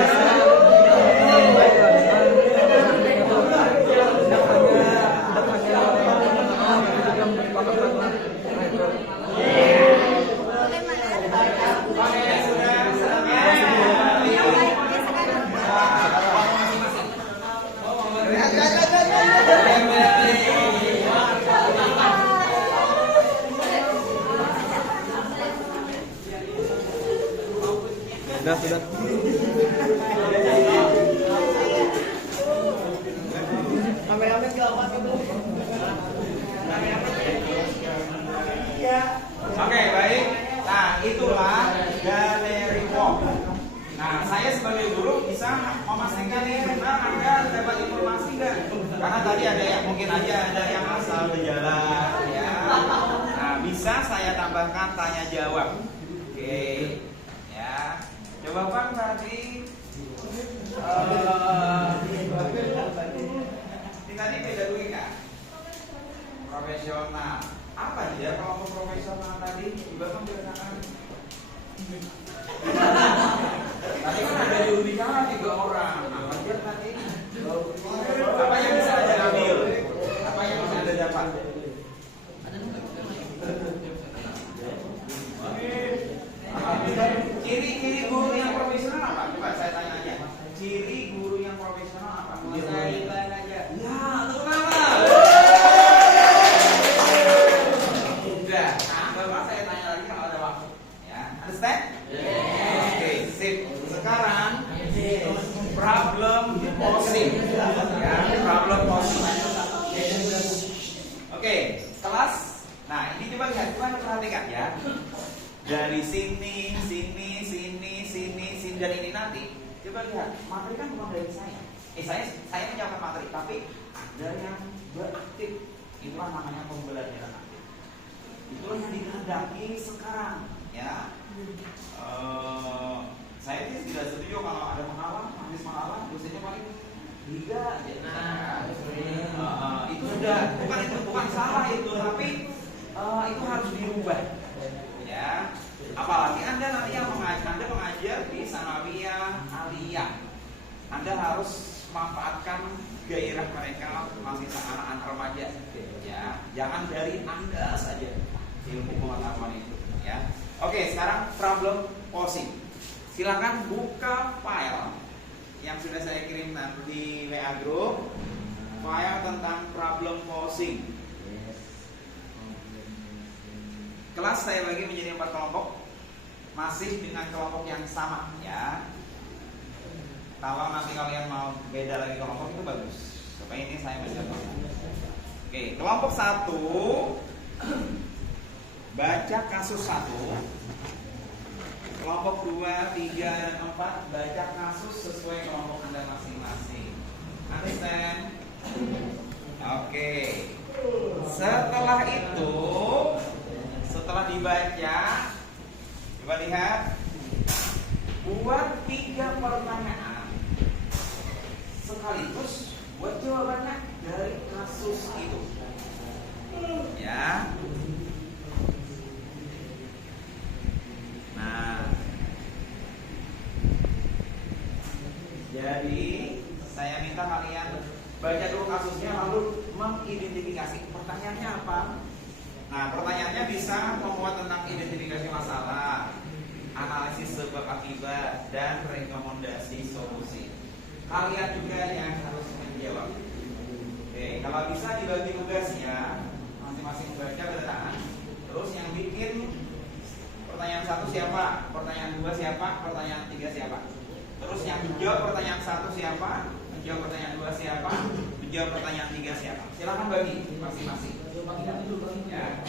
Oke, baik. Nah, itulah gallery walk. Nah, saya sebagai guru bisa memastikan nih benar Anda dapat informasi nggak? Karena tadi ada yang mungkin aja ada yang asal berjalan, ya. Nah, bisa saya tambahkan tanya jawab. Oke, ya. Jawaban tadi tadi beda dulu kan? Profesional. Apa dia kelompok profesional tadi? Coba menjelaskan. Tadi kan ada juru bicara 3 orang. Apa dia tadi? Apa yang bisa Anda ambil? Apa yang bisa Anda dapat? Ciri-ciri guru yang profesional apa? Coba saya tanya aja. Ciri guru yang profesional apa? Saya iklan aja. Ya, tepuk tangan. Udah. Nah, Bapak saya tanya lagi kalau ada waktu. Ya, understand? Oke, sip. Sekarang problem posing. Ya, problem posing. Oke, kelas. Nah, ini coba lihat, coba perhatikan ya. Dari sini, dan ini nanti. Coba lihat, materi kan bukan dari saya. Saya menjawab materi, tapi ada yang beraktif. Itulah namanya pembelajaran aktif. Itulah yang dikehendaki sekarang, ya. Saya tidak setuju kalau ada menghalang, habis menghalang, dosennya paling 3 aja. Itu sudah bukan salah itu, tapi itu harus dirubah, ya. Apalagi Anda nanti yang mengajar di sanawiyah aliyah, Anda harus manfaatkan gairah mereka masih anak-anak remaja, ya. Jangan dari Anda saja ilmu pengetahuan itu, ya. Oke, sekarang problem posing. Silakan buka file yang sudah saya kirim di WA group, file tentang problem posing. Kelas saya bagi menjadi 4 kelompok, masih dengan kelompok yang sama, ya. Kalau nanti kalian mau beda lagi kelompok itu bagus. Supaya ini saya mencontohkan. Oke, kelompok 1 baca kasus 1. Kelompok 2, 3, dan 4 baca kasus sesuai kelompok Anda masing-masing. Understand? Oke. Setelah itu, setelah dibaca, coba lihat, buat 3 pertanyaan sekaligus buat jawabannya dari kasus itu, ya. Nah, jadi saya minta kalian baca dulu kasusnya lalu mengidentifikasi pertanyaannya apa. Nah, pertanyaannya bisa membuat tentang identifikasi masalah, analisis sebab akibat, dan rekomendasi solusi. Kalian juga yang harus menjawab. Oke, kalau bisa dibagi tugasnya, masing-masing baca bertangan. Terus yang bikin pertanyaan 1 siapa, pertanyaan 2 siapa, pertanyaan 3 siapa. Terus yang menjawab pertanyaan 1 siapa, menjawab pertanyaan 2 siapa, menjawab pertanyaan 3 siapa. Silakan bagi masing-masing. Ya.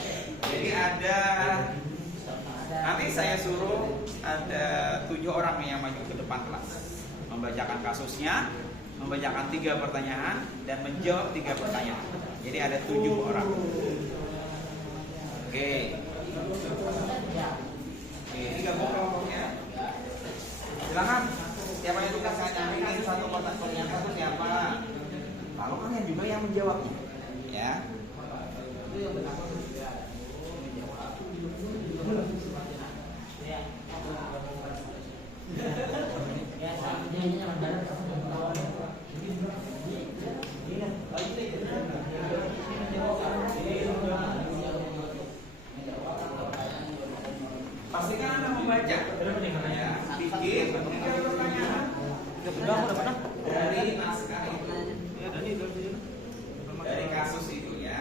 Jadi ada, nanti saya suruh ada 7 orang yang maju ke depan kelas, membacakan kasusnya, membacakan 3 pertanyaan, dan menjawab 3 pertanyaan. Jadi ada 7 orang. Oke. Ini gabung kelompoknya. Silakan. Siapa yang tugas saya nyampein 1 pertanyaan satu siapa? Lalu kalian juga yang menjawabnya, ya. Pastikan Anda membaca, ya. Bikin 3 pertanyaan dari naskah itu, dari kasus itu, ya.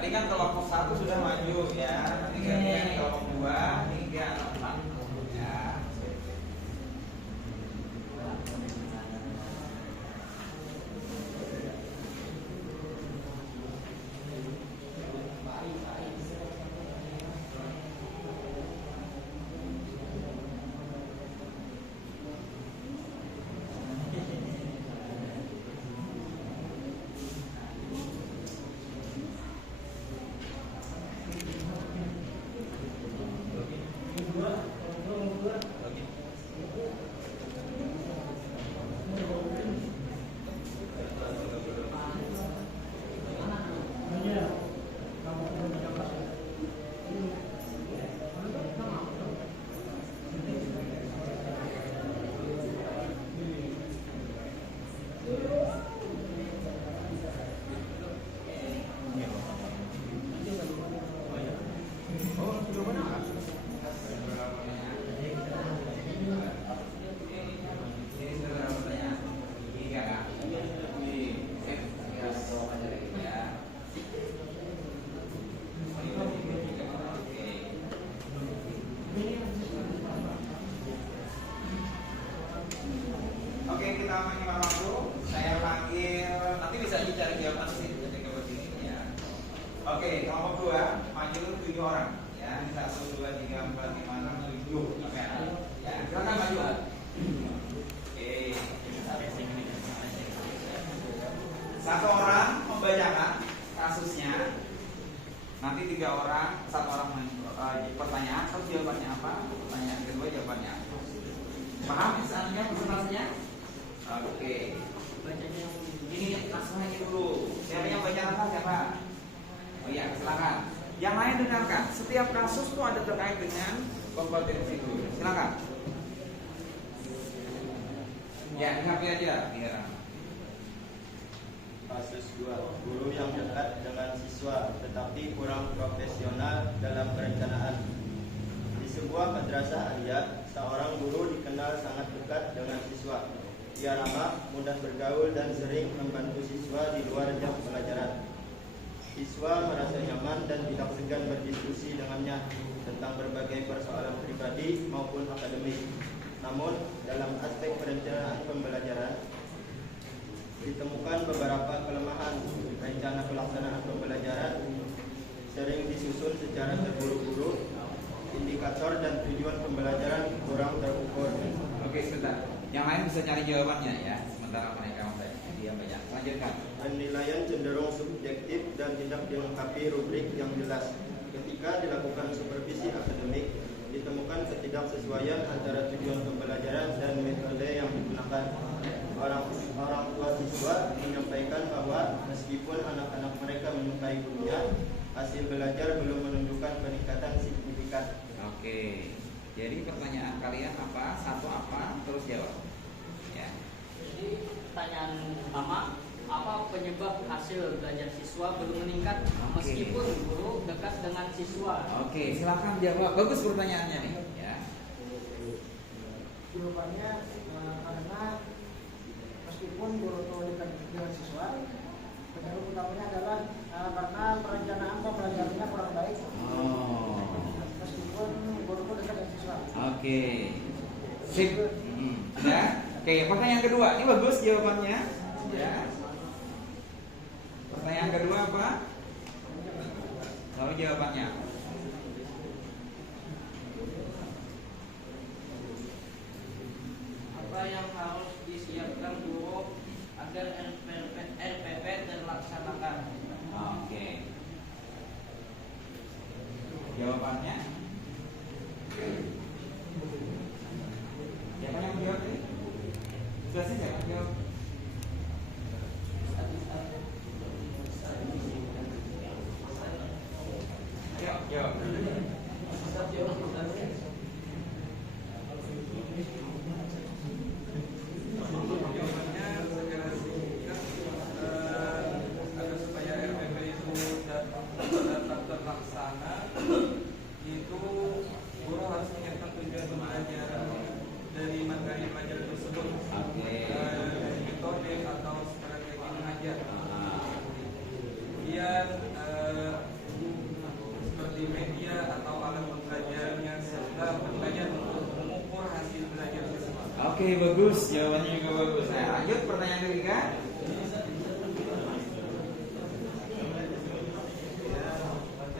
Tadi kan kelompok 1 sudah maju ya. Nanti gantian kelompok 2 hingga 4 ya. Oke, kita menyimak waktu. Saya panggil, nanti bisa dicari jawaban sih ketika begini ya. Oke, kelompok 2 maju 7 orang ya. 1, 2, 3, 4, 5, 6, 7. Oke. Ya, silakan maju. Oke. Satu orang membacakan kasusnya. Nanti 3 orang, 1 orang pertanyaan, terus jawabannya apa? Pertanyaan kedua jawabannya apa? Paham misalnya presentasinya? Oke. Ini langsung aja dulu. Siapa yang baca apa? Siapa? Oh iya, silakan. Yang lain dengarkan. Setiap kasus itu ada terkait dengan kompetensi guru. Silakan. Ya, ingat aja. Biar. Kasus 2. Guru yang dekat dengan siswa tetapi kurang profesional dalam perencanaan. Di sebuah madrasah aliyah, seorang guru dikenal sangat dekat dengan siswa. Ia ramah, mudah bergaul dan sering membantu siswa di luar jam pelajaran. Siswa merasa nyaman dan tidak segan berdiskusi dengannya tentang berbagai persoalan pribadi maupun akademik. Namun, dalam aspek perencanaan pembelajaran, ditemukan beberapa kelemahan. Rencana pelaksanaan pembelajaran sering disusun secara terburu-buru, indikator dan tujuan pembelajaran kurang terukur. Oke, sebentar. Yang lain bisa cari jawabannya ya. Sementara mereka dia banyak. Lanjutkan. Penilaian cenderung subjektif dan tidak dilengkapi rubrik yang jelas. Ketika dilakukan supervisi akademik, ditemukan ketidaksesuaian antara tujuan pembelajaran dan metode yang digunakan. Orang tua siswa menyampaikan bahwa meskipun anak-anak mereka menyukai gurunya, hasil belajar belum menunjukkan peningkatan signifikan. Oke. Jadi pertanyaan kalian apa? Satu apa? Terus jawab. Ya. Jadi pertanyaan pertama, apa penyebab hasil belajar siswa belum meningkat meskipun guru dekat dengan siswa? Oke, silakan jawab. Bagus pertanyaannya nih. Ya. Jawabannya karena meskipun guru itu dekat dengan siswa, penyebab utamanya adalah karena perencanaan pembelajarannya kurang baik. Oh. Meskipun guru itu dekat dengan siswa. Oke. Sip. Ya. Oke, pertanyaan kedua. Ini bagus jawabannya. Ya. Pertanyaan kedua apa? Lalu jawabannya. Apa yang harus disiapkan guru agar RPP terlaksanakan? Oke. Jawabannya? Siapa yang menjawab ini? Sudah sih siapa yang menjawab? Ayo, jawab. Agar supaya RPP itu dapat terlaksana, itu guru harus menyiapkan tujuan pembelajaran dari materi pelajaran tersebut. Oke. Metode atau strategi mengajar. Kemudian Oke, bagus. Jawabannya juga bagus. Nah, lanjut pertanyaan ketiga.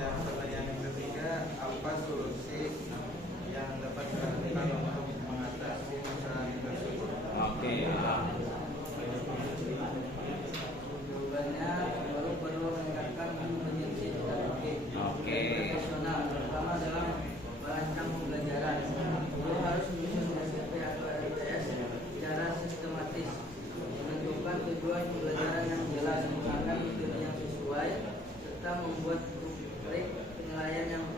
Pertanyaan yang ketiga, apa solusi yang dapat dilakukan untuk mengatasi masalah tersebut? Oke. Jawabannya perlu meningkatkan kompetensi pedagogik profesional, terutama dalam merancang pembelajaran. Guru harus menyusun SPP atau LTS secara sistematis, menentukan tujuan pembelajaran yang jelas, menggunakan metode yang sesuai, serta membuat rubrik penilaian yang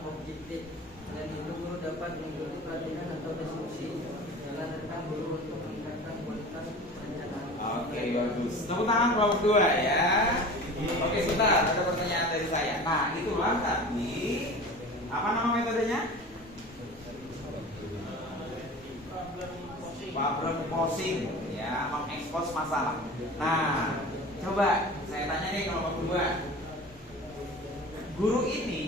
objektif. Dan itu guru dapat mengikuti pelatihan atau diskusi dengan rekan guru untuk meningkatkan kualitas perencanaan. Oke, bagus. Tepuk tangan kelompok 2 ya. Oke, sebentar, ada pertanyaan dari saya. Nah, itulah tadi apa nama metodenya? Problem posing, ya, mengekspos masalah. Nah, coba saya tanya nih kelompok 2. Guru ini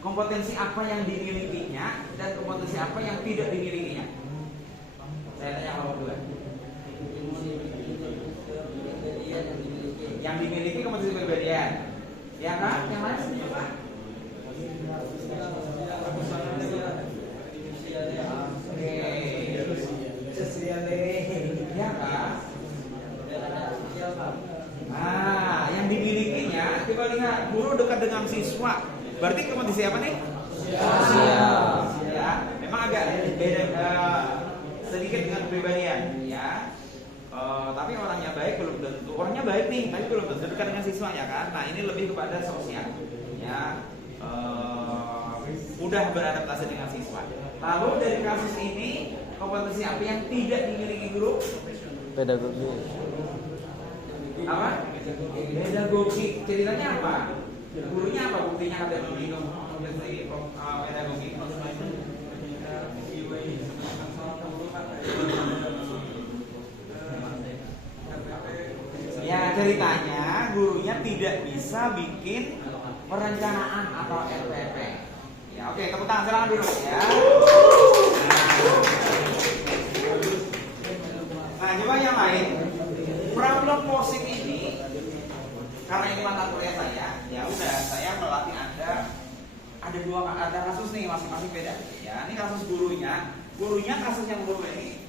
kompetensi apa yang dimilikinya dan kompetensi apa yang tidak dimilikinya? Saya tanya kelompok 2. Yang dimiliki kompetensi kepribadian, ya kan? Yang lain setuju kan? Ya kan? Nah, yang dimilikinya, coba lihat, guru dekat dengan siswa. Berarti kompetensi apa nih? Sosial. Ya, memang agak beda sedikit dengan kepribadian, ya. Tapi orangnya baik belum tentu. Orangnya baik nih, tapi belum tentu dekat dengan siswa, ya kan? Nah, ini lebih kepada sosial, ya. Mudah beradaptasi dengan siswa. Lalu dari kasus ini, kompetensi apa yang tidak dimiliki guru? Pedagogi. Apa? Pedagogi. Ceritanya apa? Gurunya apa buktinya ada memiliki kompetensi pedagogi? Ya, ceritanya gurunya tidak bisa bikin perencanaan atau RPP. Ya, oke, tepuk tangan silakan dulu ya. Nah, coba yang lain. Problem posing ini, karena ini mata kuliah saya, ya udah saya melatih Anda. Ada kasus nih masing-masing beda. Ya, ini kasus gurunya kasus yang guru ini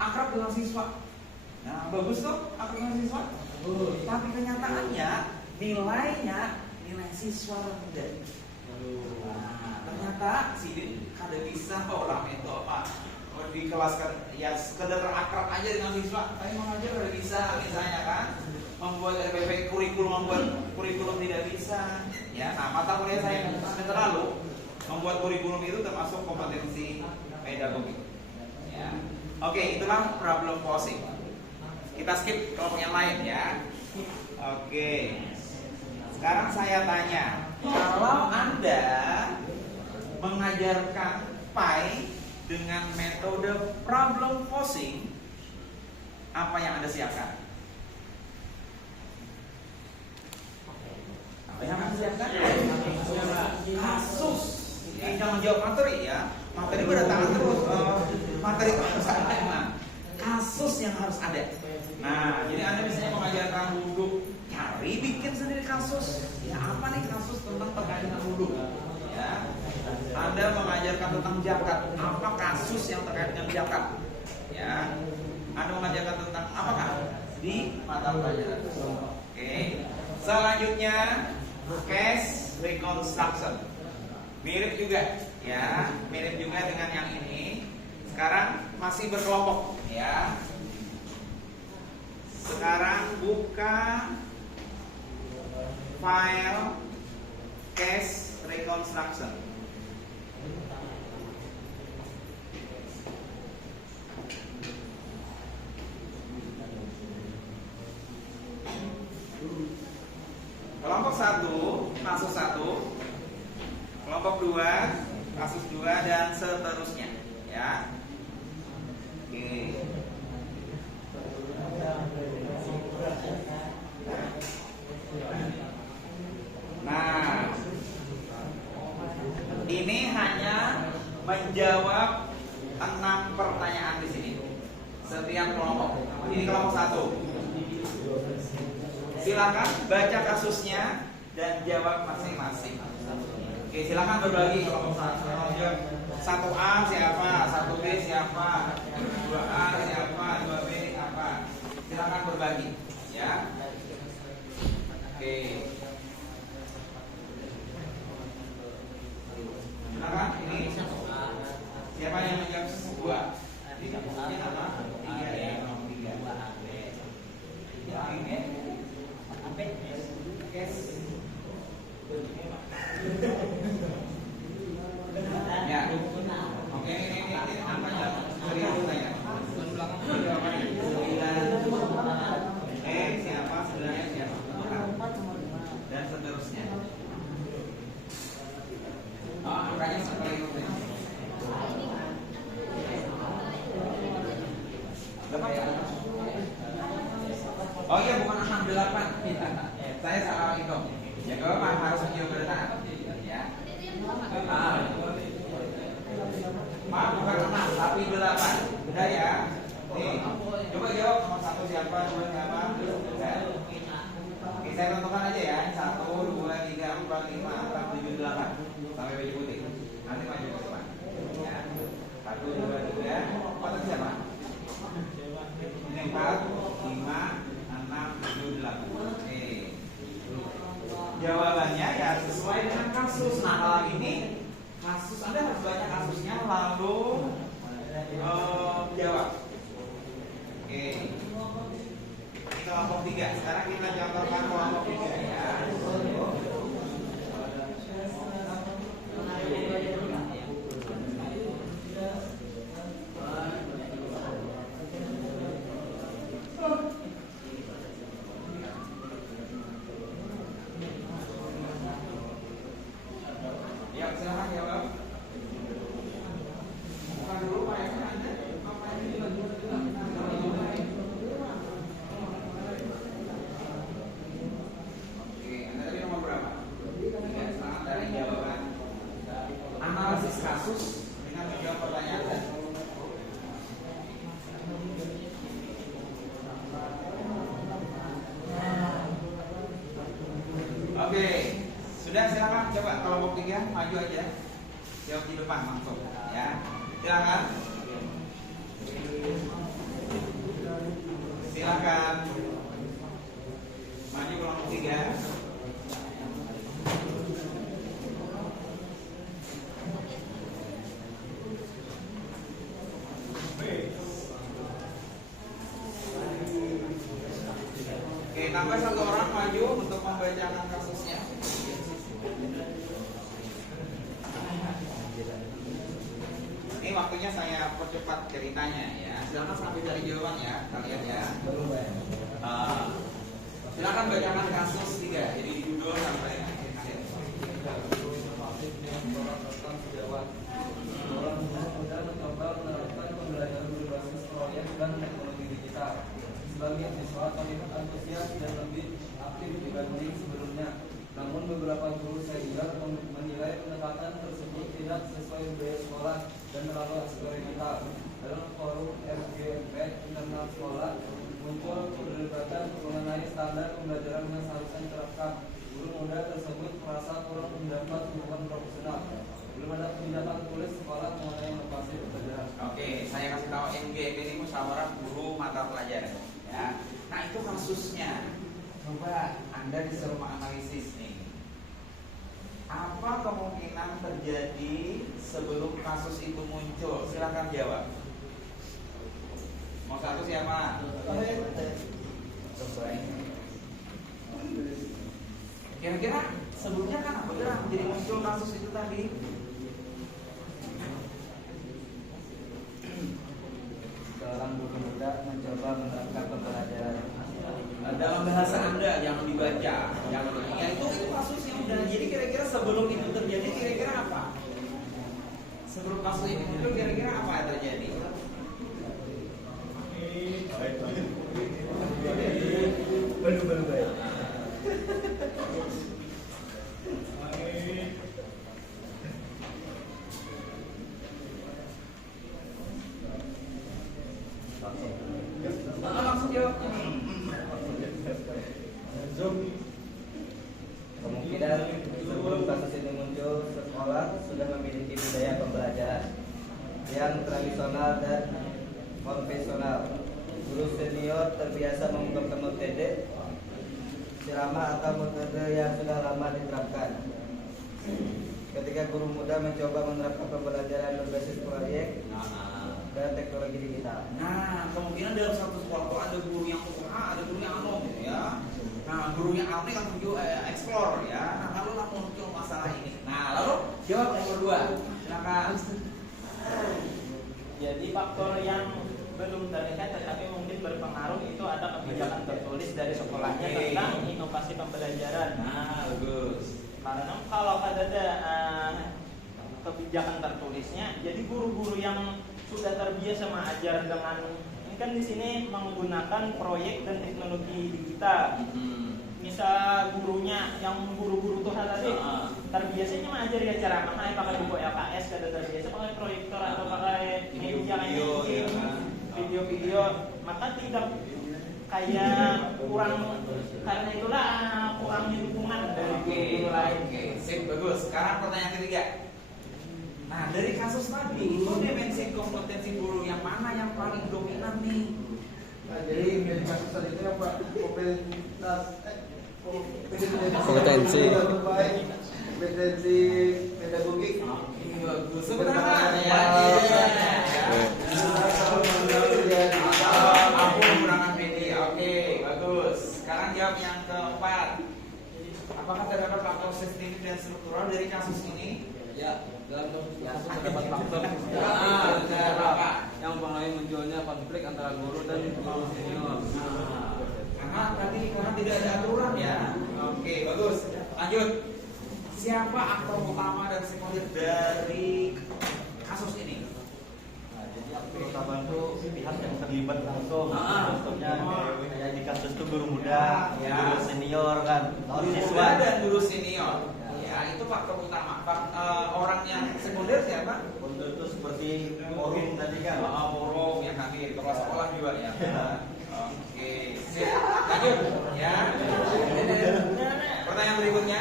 akrab dengan siswa. Nah, bagus tuh akrab dengan siswa. Tapi kenyataannya nilai siswa rendah. Nah, ternyata si kada bisa orang itu apa di kelas kan ya sekedar akrab aja dengan siswa, tapi mengajar udah bisa misalnya kan, membuat RPP kurikulum tidak bisa. Ya, nah mata kuliah saya yang terlalu membuat kurikulum itu termasuk kompetensi pedagogik. Ya, oke, itulah problem posing. Kita skip kelompok yang lain ya. Oke, sekarang saya tanya, kalau Anda mengajarkan PAI dengan metode problem posing, apa yang Anda siapkan? Apa yang Anda siapkan? Kasus. Ini jangan jawab materi ya. Materi berdatangan terus. Materi kasus yang harus ada. Nah, jadi Anda misalnya mengajarkan wudhu, cari bikin sendiri kasus. Ya, apa nih kasus tentang terkait dengan wudhu? Ya, Anda mengajarkan tentang zakat, apa kasus yang terkait dengan zakat? Ya, Anda mengajarkan tentang apakah di mata pelajaran? Oke. Selanjutnya case reconstruction. Mirip juga, ya, mirip juga dengan yang ini. Sekarang masih berkelompok, ya. Sekarang buka file case reconstruction. Kelompok 1, kasus 1. Kelompok 2, kasus 2 dan seterusnya, ya. Oke. Nah, ini hanya menjawab setiap kelompok. Ini kelompok 1. Silakan baca kasusnya dan jawab masing-masing. Oke, silakan berbagi kelompok 1A siapa, 1B siapa, 2A siapa, 2B apa. Silakan berbagi, ya. Oke. Silakan, ini siapa yang menjawab 2? Ini apa? 3 ya, nomor 3. Ya. Oke, ini angkanya serius saya. Siapa sebenarnya siapa? Dan seterusnya. Oh, angkanya seperti itu. Oh iya, bukan 68. Saya salah hitung. Ya kalau harus menjawab berenang. Ya. Maaf, bukan 6 tapi 8. Benar ya? Nih, coba jawab nomor 1 siapa, 2 siapa? Oke, saya tentukan aja ya. 1, 2, 3, 4, 5, 6, 7, 8 sampai baju putih. Nanti maju ke depan. Ya. 1, 2, 3. Oh, tadi siapa? Ini 4, 5, 6, 7, 8. Oke. Jawabannya ya sesuai dengan kasus. Nah, kalau ini kasus, Anda harus baca kasusnya lalu jawab. Oke. Ini kelompok 3. Sekarang kita contohkan kelompok 3 ya. Ya, silakan jawab. Bukan dulu Pak Anda. Oke, Anda tadi nomor berapa? Ya, selamat dari jawaban. Analisis kasus dengan menjawab pertanyaan tadi. Oke, sudah silakan coba kelompok 3 maju aja. Jawab di depan langsung ya. Silakan. Silakan. Maju kelompok 3. Oke, tambah 1 orang maju untuk membacakan kasusnya. Ini waktunya saya percepat ceritanya ya. Silakan sampai cari jawaban ya, kalian ya. Silakan bacakan kasus 3. Jadi di judul sampai akhir. Sudah mencoba menerapkan pembelajaran berbasis proyek dan teknologi digital. Sebagian siswa terlihat antusias dan lebih aktif dibanding sebelumnya. Namun beberapa guru senior menilai pendekatan tersebut tidak sesuai budaya sekolah dan terlalu eksperimental. Dalam forum FGMP internal sekolah muncul perdebatan mengenai standar pembelajaran yang seharusnya diterapkan. Guru muda tersebut merasa kurang mendapat dukungan profesional. Belum ada kebijakan tulis sekolah mengenai inovasi pembelajaran. Oke, saya kasih tahu MGP ini musyawarah guru mata pelajaran ya. Nah, itu kasusnya. Coba Anda disuruh menganalisis nih. Apa kemungkinan terjadi sebelum kasus itu muncul? Silahkan jawab. Mau 1 siapa? Kira-kira sebelumnya kan apa gerak jadi muncul kasus itu tadi? Seorang guru muda mencoba menerapkan pembelajaran Dalam bahasa Anda jangan dibaca, jangan. Ya itu kasusnya udah. Jadi kira-kira sebelum itu terjadi kira-kira apa? Sebelum kasus ini muncul kira-kira apa yang terjadi? Baru baik. Kemungkinan sebelum kasus ini muncul, sekolah sudah memiliki budaya pembelajaran yang tradisional dan konvensional. Guru senior terbiasa mengungkapkan metode ceramah atau metode yang sudah lama diterapkan. Ketika guru muda mencoba menerapkan pembelajaran berbasis proyek dan teknologi digital. Nah, kemungkinan dalam satu sekolah itu ada guru yang tua, ada guru yang anom, ya. Nah, guru yang anom ini kan menuju explore, ya. Nah, lalu lah muncul masalah ini. Nah, lalu jawab yang kedua. Silakan. Jadi faktor yang belum terlihat tetapi mungkin berpengaruh itu ada kebijakan tertulis dari sekolahnya tentang inovasi pembelajaran. Nah, bagus. Karena kalau ada kebijakan tertulisnya, jadi guru-guru yang sudah terbiasa mengajar dengan ini kan di sini menggunakan proyek dan teknologi digital. Misal gurunya yang guru-guru Tuhan tadi terbiasanya mengajari acara mana pakai buku LKS, kada terbiasa pakai proyektor atau pakai media video-video, maka tidak kayak kurang, karena itulah kurangnya dukungan dari guru lain. Oke, sip, bagus. Sekarang pertanyaan ketiga. Nah, dari kasus tadi itu dimensi kompetensi guru yang mana yang paling dominan nih? Nah, jadi dari kasus tadi itu yang Pak Kompetensi pedagogik. Bagus. Sebenarnya ya. Aku menggunakan media. Oke, bagus. Sekarang jawab yang keempat. Apakah terdapat faktor sistemik dan struktural dari kasus ini? Ya, dalam kasus terdapat faktor yang mempengaruhi munculnya konflik antara guru dan guru senior. Karena tidak ada aturan ya. Oke, bagus. Lanjut. Siapa aktor utama dan sekunder dari kasus ini? Nah, jadi aktor utama itu pihak yang terlibat langsung. Contohnya kayak di kasus itu guru muda, guru senior kan, Guru siswa muda dan guru senior. Ya, itu faktor utama. Orang yang sekunder siapa? untuk itu seperti forum tadi kan. Forum yang hadir, kepala sekolah juga ya. Oke, sip. Lanjut ya. Pertanyaan berikutnya,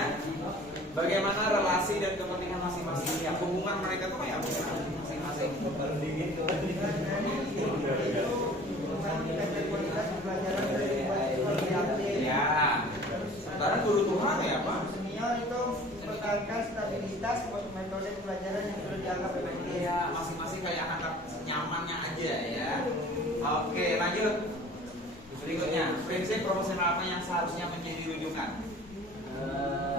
bagaimana relasi dan kepentingan masing-masing? Ya, hubungan mereka tuh kayak apa masing-masing? Ya, sekarang guru Tuhan ya Pak. Senior itu mempertahankan stabilitas metode pembelajaran yang sudah dianggap efektif. Ya, masing-masing kayak anggap nyamannya aja ya. Oke, lanjut. Berikutnya, prinsip profesional apa yang seharusnya menjadi rujukan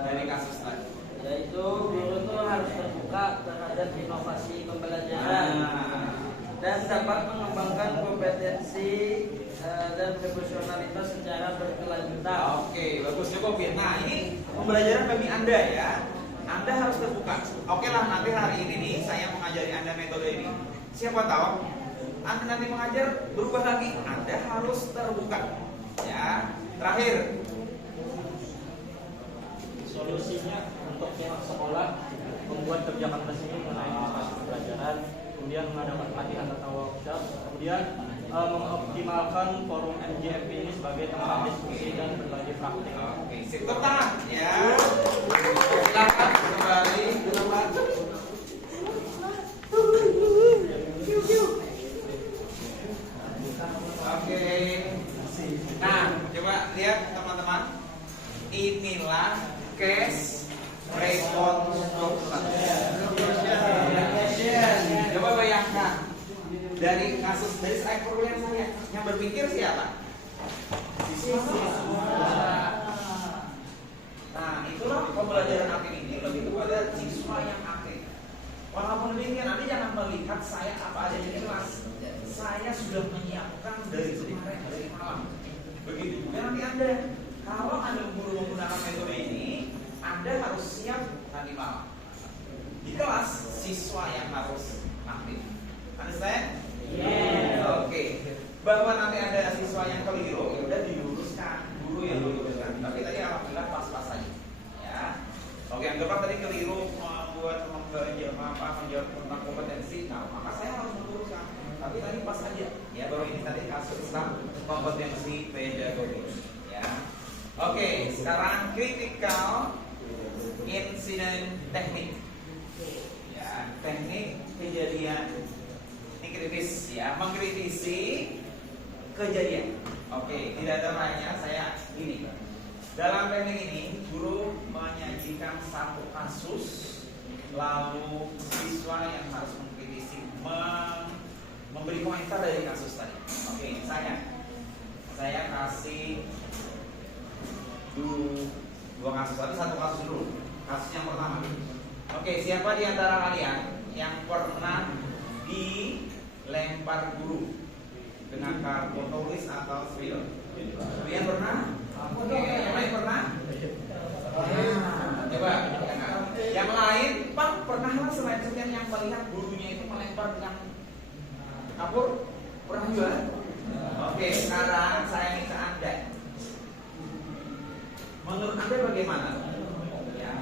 dari kasus tadi? Yaitu guru itu harus terbuka terhadap inovasi pembelajaran dan dapat mengembangkan kompetensi dan profesionalitas secara berkelanjutan. Oke, bagus cukup ya. Nah, ini pembelajaran bagi Anda ya. Anda harus terbuka. Oke lah, nanti hari ini nih saya mengajari Anda metode ini. Siapa tahu Anda nanti mengajar berubah lagi. Anda harus terbuka. Ya. Terakhir, Solusinya untuk pihak sekolah membuat kebijakan resmi mengenai inovasi pembelajaran, kemudian mengadakan pelatihan atau workshop, kemudian mengoptimalkan forum MGFP ini sebagai tempat diskusi dan berbagi praktik. oke, sip, tepuk tangan ya. Silakan kembali ke tempat. Oke. Nah, coba lihat teman-teman. Inilah case reconstruction. Coba bayangkan dari kasus dari slide perulian saya yang berpikir siapa? Siswa. Nah, itulah pembelajaran aktif ini lebih kepada siswa yang aktif. Walaupun demikian, nanti jangan melihat saya apa aja di kelas. Saya sudah menyiapkan dari kemarin, dari malam. Begitu juga nanti Anda. Kalau Anda guru menggunakan metode ini, Anda harus siap nanti malam. Di kelas, siswa yang harus aktif. Understand? Oke. Bahwa nanti ada siswa yang keliru, ya udah diluruskan. Guru yang diluruskan. Tapi tadi alhamdulillah pas-pas saja. Ya. Oke, anggaplah tadi keliru membuat menjawab tentang kompetensi. Nah, maka saya harus meluruskan. Tapi tadi pas saja. Ya, baru ini tadi kasus tentang kompetensi pedagogis. Ya. Oke. sekarang critical incident teknik. Ya, teknik kejadian. Ini kritis ya, mengkritisi kejadian. Oke, tidak ada lainnya. Saya gini. Dalam teknik ini, guru menyajikan satu kasus, lalu siswa yang harus mengkritisi, memberi komentar dari kasus tadi. Oke, saya kasih dua kasus, tapi satu kasus dulu. Kasus yang pertama. Oke, siapa di antara kalian yang pernah dilempar guru dengan kartu tulis atau spidol? Kalian pernah? Oke, yang lain pernah? Coba, yang lain, Pak, pernah lah selanjutnya yang melihat gurunya itu melempar dengan kapur? Pernah juga? Oke, sekarang saya minta Anda. Menurut Anda bagaimana? Ya.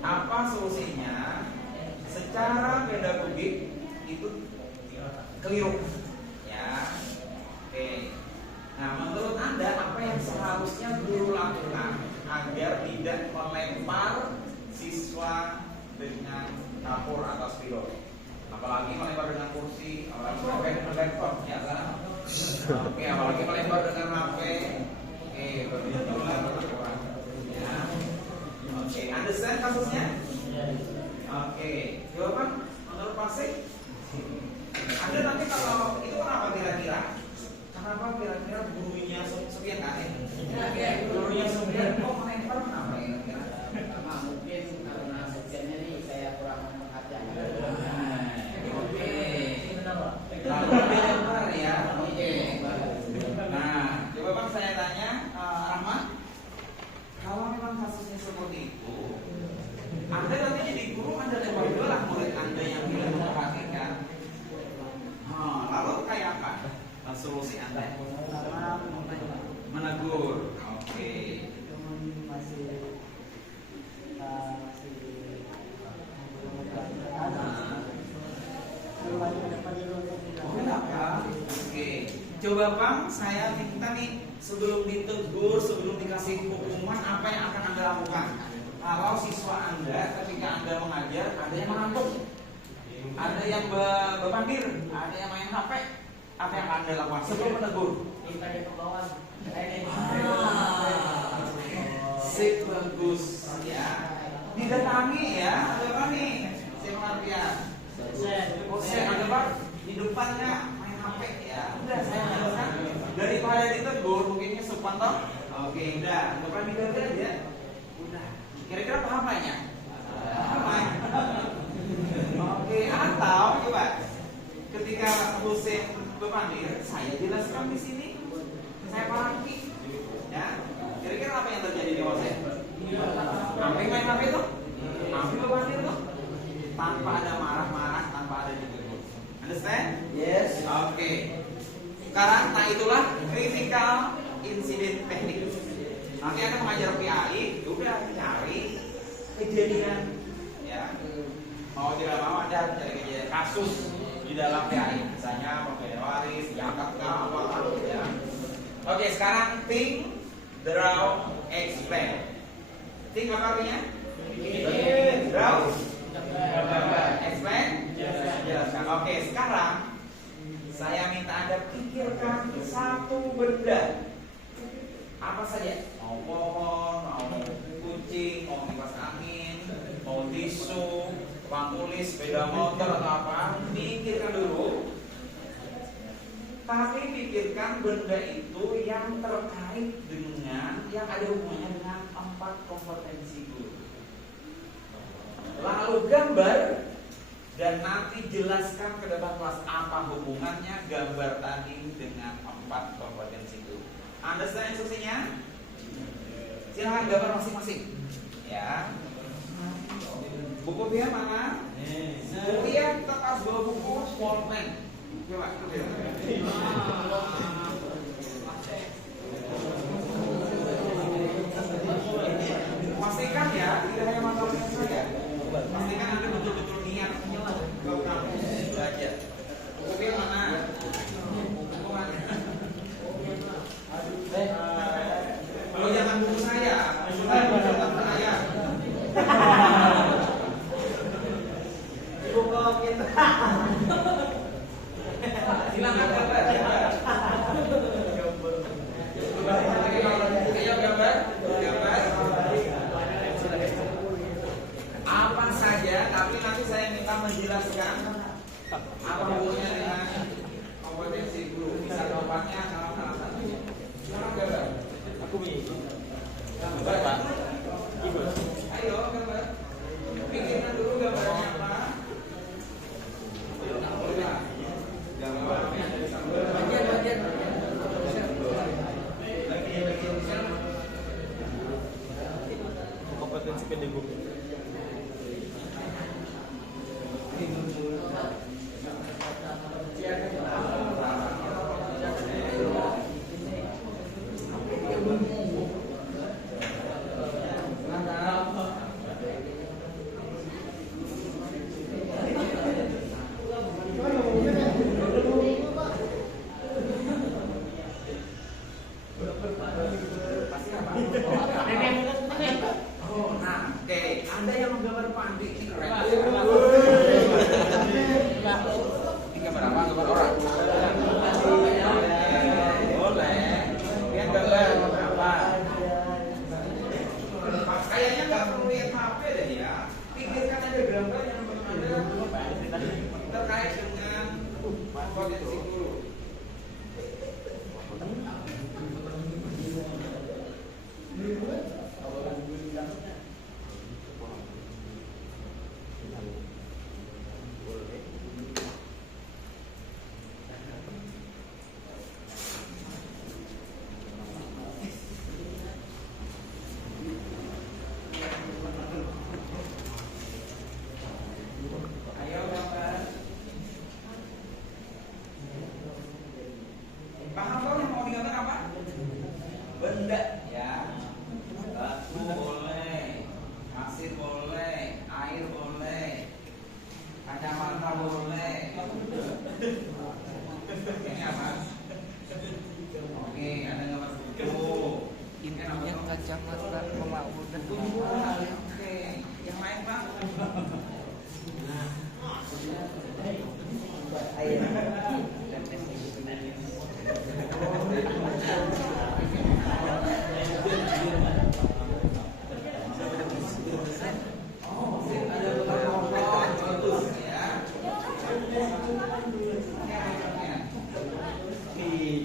Apa solusinya? Secara pedagogik itu keliru. Ya. Oke. Nah, menurut Anda apa yang seharusnya guru lakukan agar tidak melempar siswa dengan kapur atau spidol? Apalagi melempar dengan kursi, apalagi melempar dengan laptop, ya kan? Oke, apalagi melempar dengan HP. Oke, betul-betul. Ya. Oke, understand kasusnya? Oke, jawaban menurut Pak Sik? Anda nanti kalau itu kenapa kira-kira? Kenapa kira-kira gurunya Sofian kan? Gurunya Sofian kok melempar kenapa kira-kira? Mungkin karena Sofiannya nih saya kurang perhatian. Oke. Lalu melempar ya. Oke. Nah, coba Bang saya tanya, Rahmat, kalau memang kasusnya seperti itu, Anda nanti jadi guru, Anda lempar juga lah murid Anda yang tidak memperhatikan. Lalu kayak apa? Solusi Anda? Menegur. Oke. Oke. Coba Bang, saya minta nih sebelum ditegur, sebelum dikasih hukuman, apa yang akan Anda lakukan? Kalau siswa Anda ketika Anda mengajar, ada yang mengantuk, ada yang berpandir, ada yang main HP, apa yang Anda lakukan sebelum menegur? Minta dia ke bawah. Sip, bagus ya. Didatangi ya, ada apa nih? Saya pengertian. Saya ada apa? Di depannya main HP ya. Udah saya jelaskan. Daripada ditegur, mungkinnya sopan toh. Oke, udah. Bukan digagal aja. Udah. Kira-kira paham banyak? Paham. Oke, atau coba ketika Husein berpandir, saya jelaskan di sini. Saya parangki. Ya. Kira-kira apa yang terjadi di Husein? Sampai main HP tuh? Sampai berpandir tuh? Tanpa ada marah-marah, tanpa ada ditegur. Understand? Yes. Oke. Sekarang, nah itulah critical incident teknik. Nanti akan mengajar PAI, udah cari kejadian, ya. Mau tidak mau ada cari kejadian kasus di dalam PAI, misalnya pembeda waris, diangkat ke apa, ya. Oke, sekarang think, draw, explain. Think apa artinya? Draw, explain, jelaskan. Oke, sekarang saya minta Anda pikirkan satu benda. Apa saja? Mau pohon, mau kucing, mau kipas angin, mau tisu, tukang tulis, sepeda motor atau apa? Pikirkan dulu. Tapi pikirkan benda itu yang terkait dengan, yang ada hubungannya dengan 4 kompetensi guru. Lalu gambar dan nanti jelaskan ke depan kelas apa hubungannya gambar tadi dengan 4 kompetensi guru. Understand instruksinya? Silahkan gambar masing-masing. Ya. Buku dia mana? Buku dia tetap harus bawa buku small plan. Coba. Pastikan ya, tidak hanya masalahnya saja. Pastikan Anda betul-betul niat program belajar. Buku yang mana? Buku mana? Oh, jangan buku saya. kompetensi pedagogi. Anda yang menggambar Pandi ini keren. Ini gambar apa? Gambar orang. Boleh. Dia gambar apa? Kayaknya nggak perlu lihat HP deh ya. Pikirkan ada gambar yang ada terkait dengan potensi guru. Ayo gambar. Paham kau yang mau digambar apa? Benda ya. Batu boleh, pasir boleh, air boleh, kacamata boleh. Ini apa? Oke, ada gambar buku. Intinya kacamata pemabuk dan Oke, yang lain Pak?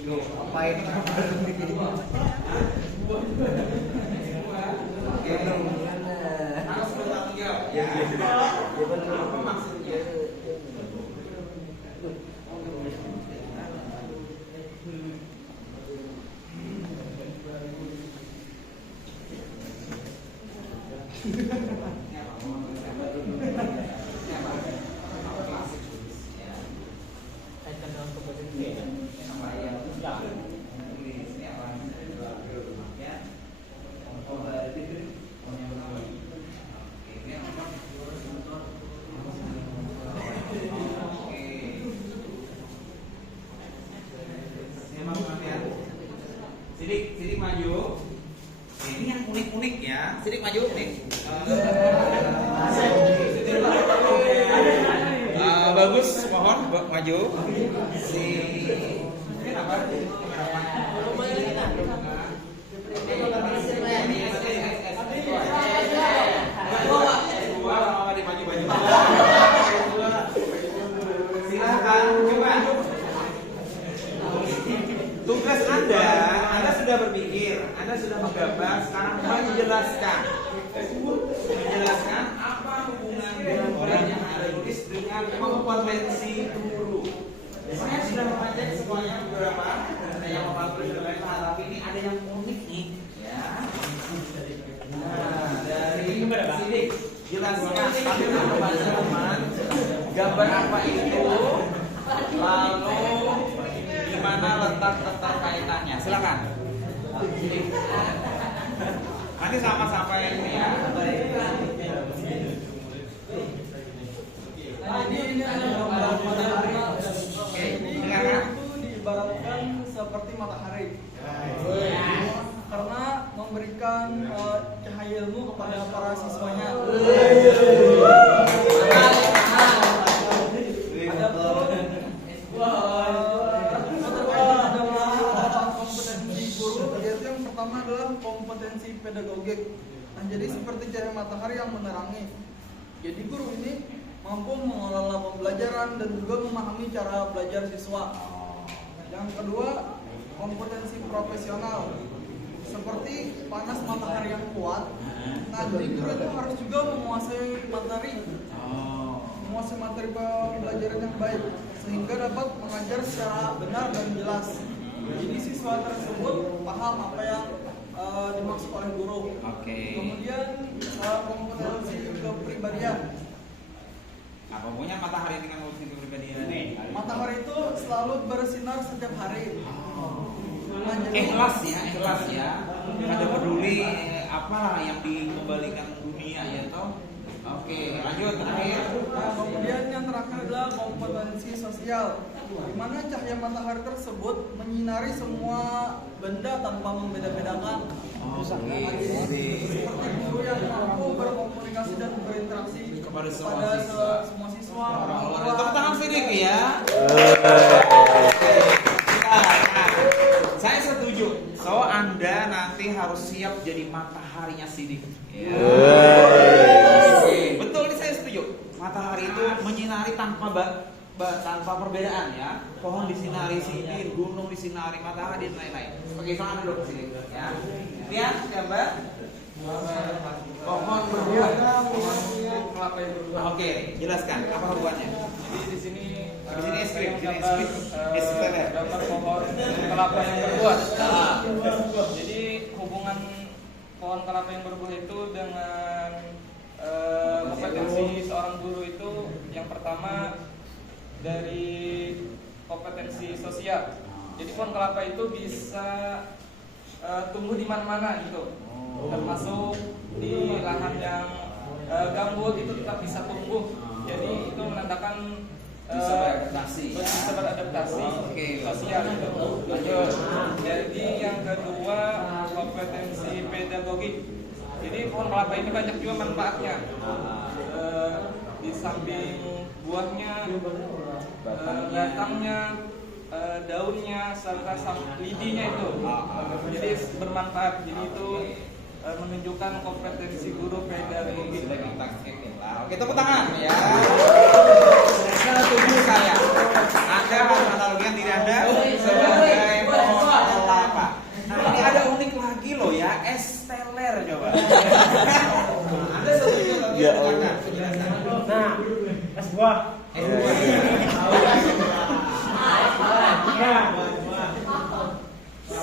Ngapain Harus bertanggung jawab ya. Apa maksudnya? Sidik maju. Ini yang unik-unik ya. Sidik maju nih. Bagus, mohon maju. Ini apa? Silakan coba. Tugas Anda sudah berpikir, Anda sudah menggambar, sekarang menjelaskan apa hubungan gambar yang Anda tulis dengan kompetensi guru. Saya sudah membaca semuanya beberapa, saya mau tulis beberapa, tapi ini ada yang unik nih, ya. Nah, dari sini jelaskan teman-teman gambar apa itu, lalu mana letak kaitannya. Silakan. Nanti sama-sama ini ya. Ini ada gambar matahari. Oke, Ini dengarkan. itu diibaratkan seperti matahari. Karena memberikan cahaya ilmu kepada para siswanya. Pertama adalah kompetensi pedagogik. Nah, jadi seperti cahaya matahari yang menerangi. Jadi guru ini mampu mengelola pembelajaran dan juga memahami cara belajar siswa. Yang kedua, kompetensi profesional. Seperti panas matahari yang kuat. Nah, jadi guru itu harus juga menguasai materi. Menguasai materi pembelajaran yang baik sehingga dapat mengajar secara benar dan jelas. Jadi siswa tersebut paham apa yang dimaksud oleh guru. Oke. Kemudian kompetensi kepribadian. Apa punya matahari dengan kompetensi kepribadian nih? Matahari itu selalu bersinar setiap hari. Ikhlas ya. Ada peduli apa yang dikembalikan dunia ya toh. Oke, lanjut terakhir. Nah, kemudian yang terakhir adalah kompetensi sosial, di mana cahaya matahari tersebut menyinari semua benda tanpa membeda-bedakan. Seperti guru yang mampu berkomunikasi dan berinteraksi kepada semua siswa. Tepuk tangan sedikit ya. Saya setuju. So Anda nanti harus siap jadi mataharinya Sidik. Betul nih, saya setuju. Matahari itu menyinari tanpa perbedaan ya. Pohon disinari sini, gunung disinari matahari dan lain-lain. Oke, sekarang dulu ke sini ya. Lihat gambar. Pohon berbuah. Kelapa yang berbuah. Oke, jelaskan apa hubungannya. Jadi di sini es krim, gambar pohon kelapa yang berbuah. Jadi hubungan pohon kelapa yang berbuah itu dengan kompetensi seorang guru itu yang pertama dari kompetensi sosial. Jadi pohon kelapa itu bisa tumbuh di mana-mana gitu, termasuk di lahan yang gambut itu tetap bisa tumbuh. Jadi itu menandakan bisa beradaptasi sosial. Lanjut. Jadi yang kedua kompetensi pedagogik. Jadi pohon kelapa ini banyak juga manfaatnya. Di samping buahnya, batangnya, daunnya, serta lidinya itu. Jadi bermanfaat. Jadi itu menunjukkan kompetensi guru pedagogik. Oke, tepuk tangan ya. Setuju saya. Anda harus analogikan diri Anda sebagai pohon kelapa. Nah, ini ada unik lagi loh ya, es teler coba. Anda setuju atau tidak? Nah, es buah.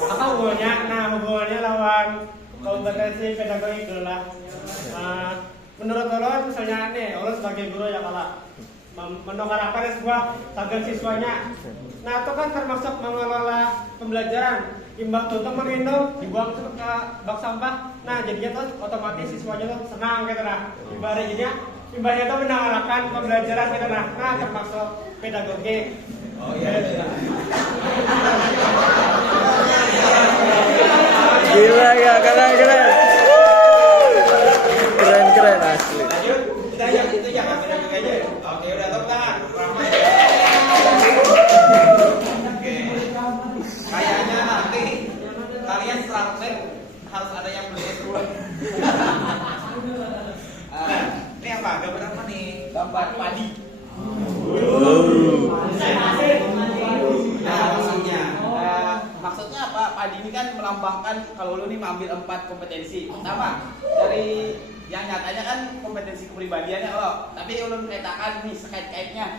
Apa hubungannya? Nah, hubungannya lawan kompetensi pedagogik dulu lah. Menurut Allah misalnya nih, Allah sebagai guru yang kalah mendongkrakkan sebuah tagar siswanya. Nah, itu kan termasuk mengelola pembelajaran. Limbah tutup menindung, dibuang ke bak sampah. Nah, jadinya tuh otomatis siswanya tuh senang gitu nah. Ibaratnya limbahnya tuh mendengarkan pembelajaran gitu nah. Nah, termasuk pedagogik. Oh iya. Gila ya, keren. Keren asli. Lanjut, kita yang itu jangan pedagogik aja. Oke, udah tepuk tangan. Ramai. Oke. Kayaknya nanti kalian praktek harus ada yang beli es buah. Ini apa? Gambar apa nih? Gambar padi. Nah, maksudnya apa? Padi ini kan melambangkan kalau lu nih mengambil 4 kompetensi. Pertama, dari yang nyatanya kan kompetensi kepribadiannya lo, tapi ulun katakan nih sekait-kaitnya.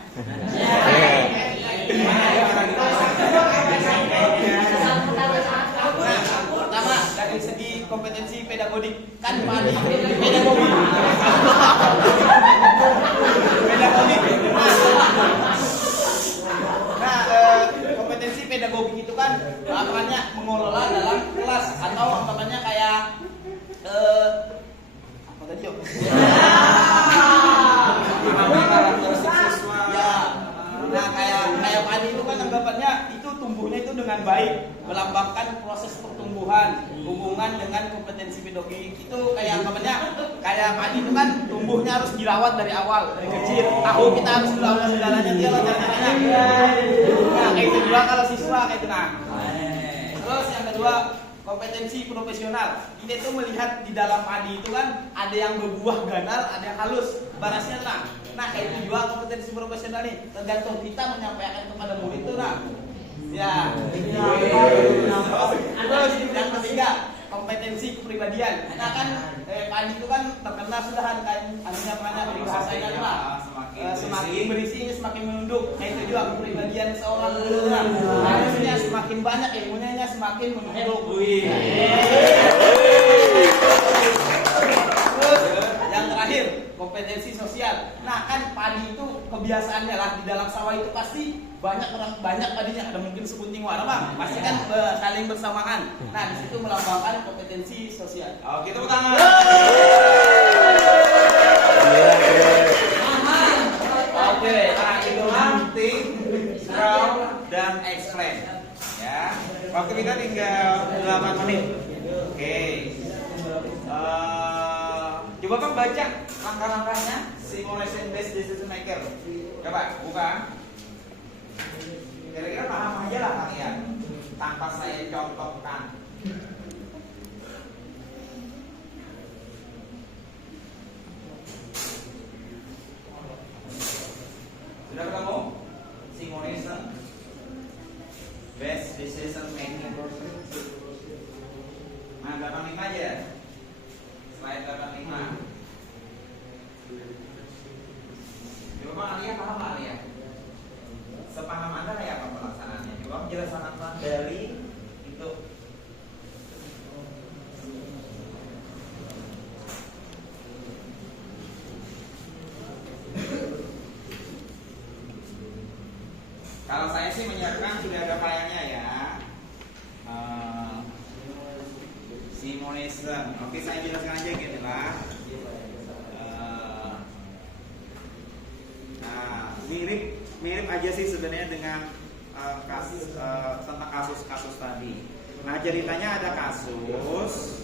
Nah, pertama dari segi kompetensi pedagogik kan padi pedagogik. Nah, kompetensi pedagogik itu kan namanya mengelola dalam kelas atau namanya kayak apa tadi yuk? Nah, kayak padi itu kan anggapannya itu tumbuhnya itu dengan baik, melambangkan proses pertumbuhan, hubungan dengan kompetensi pedagogik itu kayak anggapannya kayak padi itu kan tumbuhnya harus dirawat dari awal, dari kecil. Tahu kita harus dirawat segalanya dia lah caranya. Nah, kayak itu juga kalau siswa kayak itu nah. Terus yang kedua kompetensi profesional. Ini tuh melihat di dalam padi itu kan ada yang berbuah ganal, ada yang halus, barasnya nah. Nah, kayak itu juga kompetensi profesional nih. Tergantung kita menyampaikan kepada murid itu nah. Ya. Terus yang ketiga kompetensi kepribadian. Nah kan padi itu kan terkenal sudah kan artinya banyak dari bahasanya lah. Semakin berisi semakin menunduk. Nah, itu juga kepribadian seorang guru. Harusnya semakin banyak ilmunya semakin menunduk. Terus kompetensi sosial. Nah, kan padi itu kebiasaannya lah di dalam sawah itu pasti banyak padinya, ada mungkin sepunting warna bang, pasti kan saling bersamaan. Nah, di situ melambangkan kompetensi sosial. Oke, tepuk tangan. Oke, nah itulah think, draw, dan explain. Ya, waktu kita tinggal 8 menit. Oke. Coba bang baca langkah-langkahnya simulation based decision maker. Coba buka. Kira-kira paham aja lah kalian tanpa saya contohkan. Sudah ketemu? Simulation based decision making. Nah, 85 aja. Slide 85. Coba Bang Alia paham Bang Alia? Sepaham Anda kayak apa pelaksanaannya? Coba penjelasan apa dari itu? Kalau saya sih menyiapkan sudah ada filenya ya. Simulation. Oke, saya jelaskan aja gini lah. Mirip aja sih sebenarnya dengan kasus tentang kasus-kasus tadi. Nah, ceritanya ada kasus.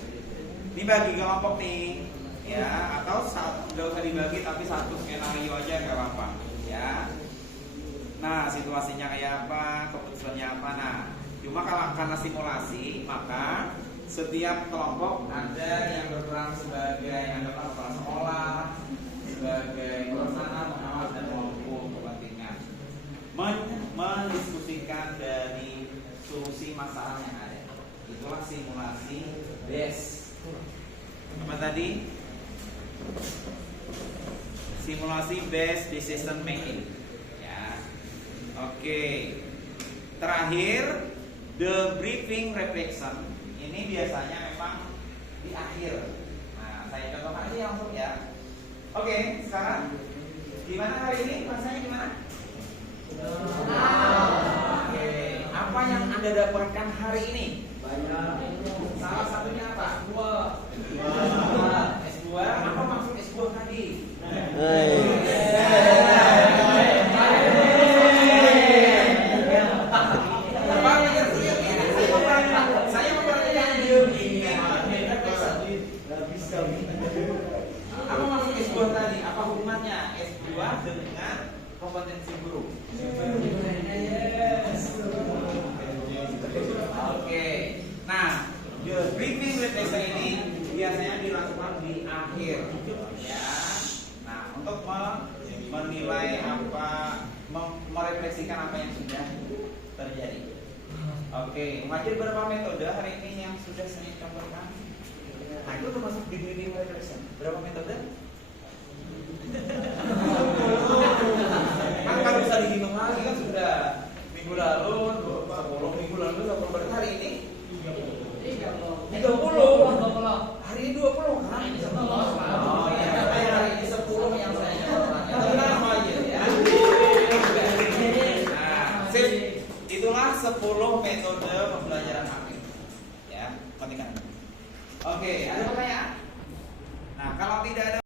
Ini bagi kelompok nih, ya, atau nggak usah dibagi tapi satu skenario aja nggak apa-apa, ya. Nah, situasinya kayak apa, keputusannya apa. Nah, cuma karena simulasi, maka setiap kelompok ada yang berperan sebagai kepala sekolah, sebagai pelaksana, pengawas, dan kelompok kepentingan mendiskusikan dari solusi masalah yang ada. Itulah simulasi based. Apa tadi? Simulasi based decision making. Ya. Oke. Terakhir, the briefing reflection. Ini biasanya memang di akhir. Nah, saya contohkan aja langsung ya. Oke, sekarang gimana hari ini? Rasanya gimana? Oke, apa yang Anda dapatkan hari ini? Banyak. Salah satunya apa? S2. Apa maksud S2 tadi? Saya memperhatikan dia. Apa maksud S2 tadi? Apa hubungannya S2 dengan kompetensi guru? Oke. Nah, briefing reflection ini biasanya dilakukan di akhir, ya. Nah, untuk menilai apa, merefleksikan apa yang sudah terjadi. Oke, mengajar berapa metode hari ini yang sudah saya contohkan? Nah, itu termasuk di briefing reflection. Berapa metode? Kan kalau bisa dihitung lagi kan sudah minggu lalu 10, minggu lalu berapa hari ini? 30. Hari ini 20 kan? Oh iya, hari ini 10 yang saya contohkan. Itu nama aja ya. Nah, sip. Itulah 10 metode pembelajaran aktif. Ya, pentingkan. Oke, ada pertanyaan? Nah, kalau tidak ada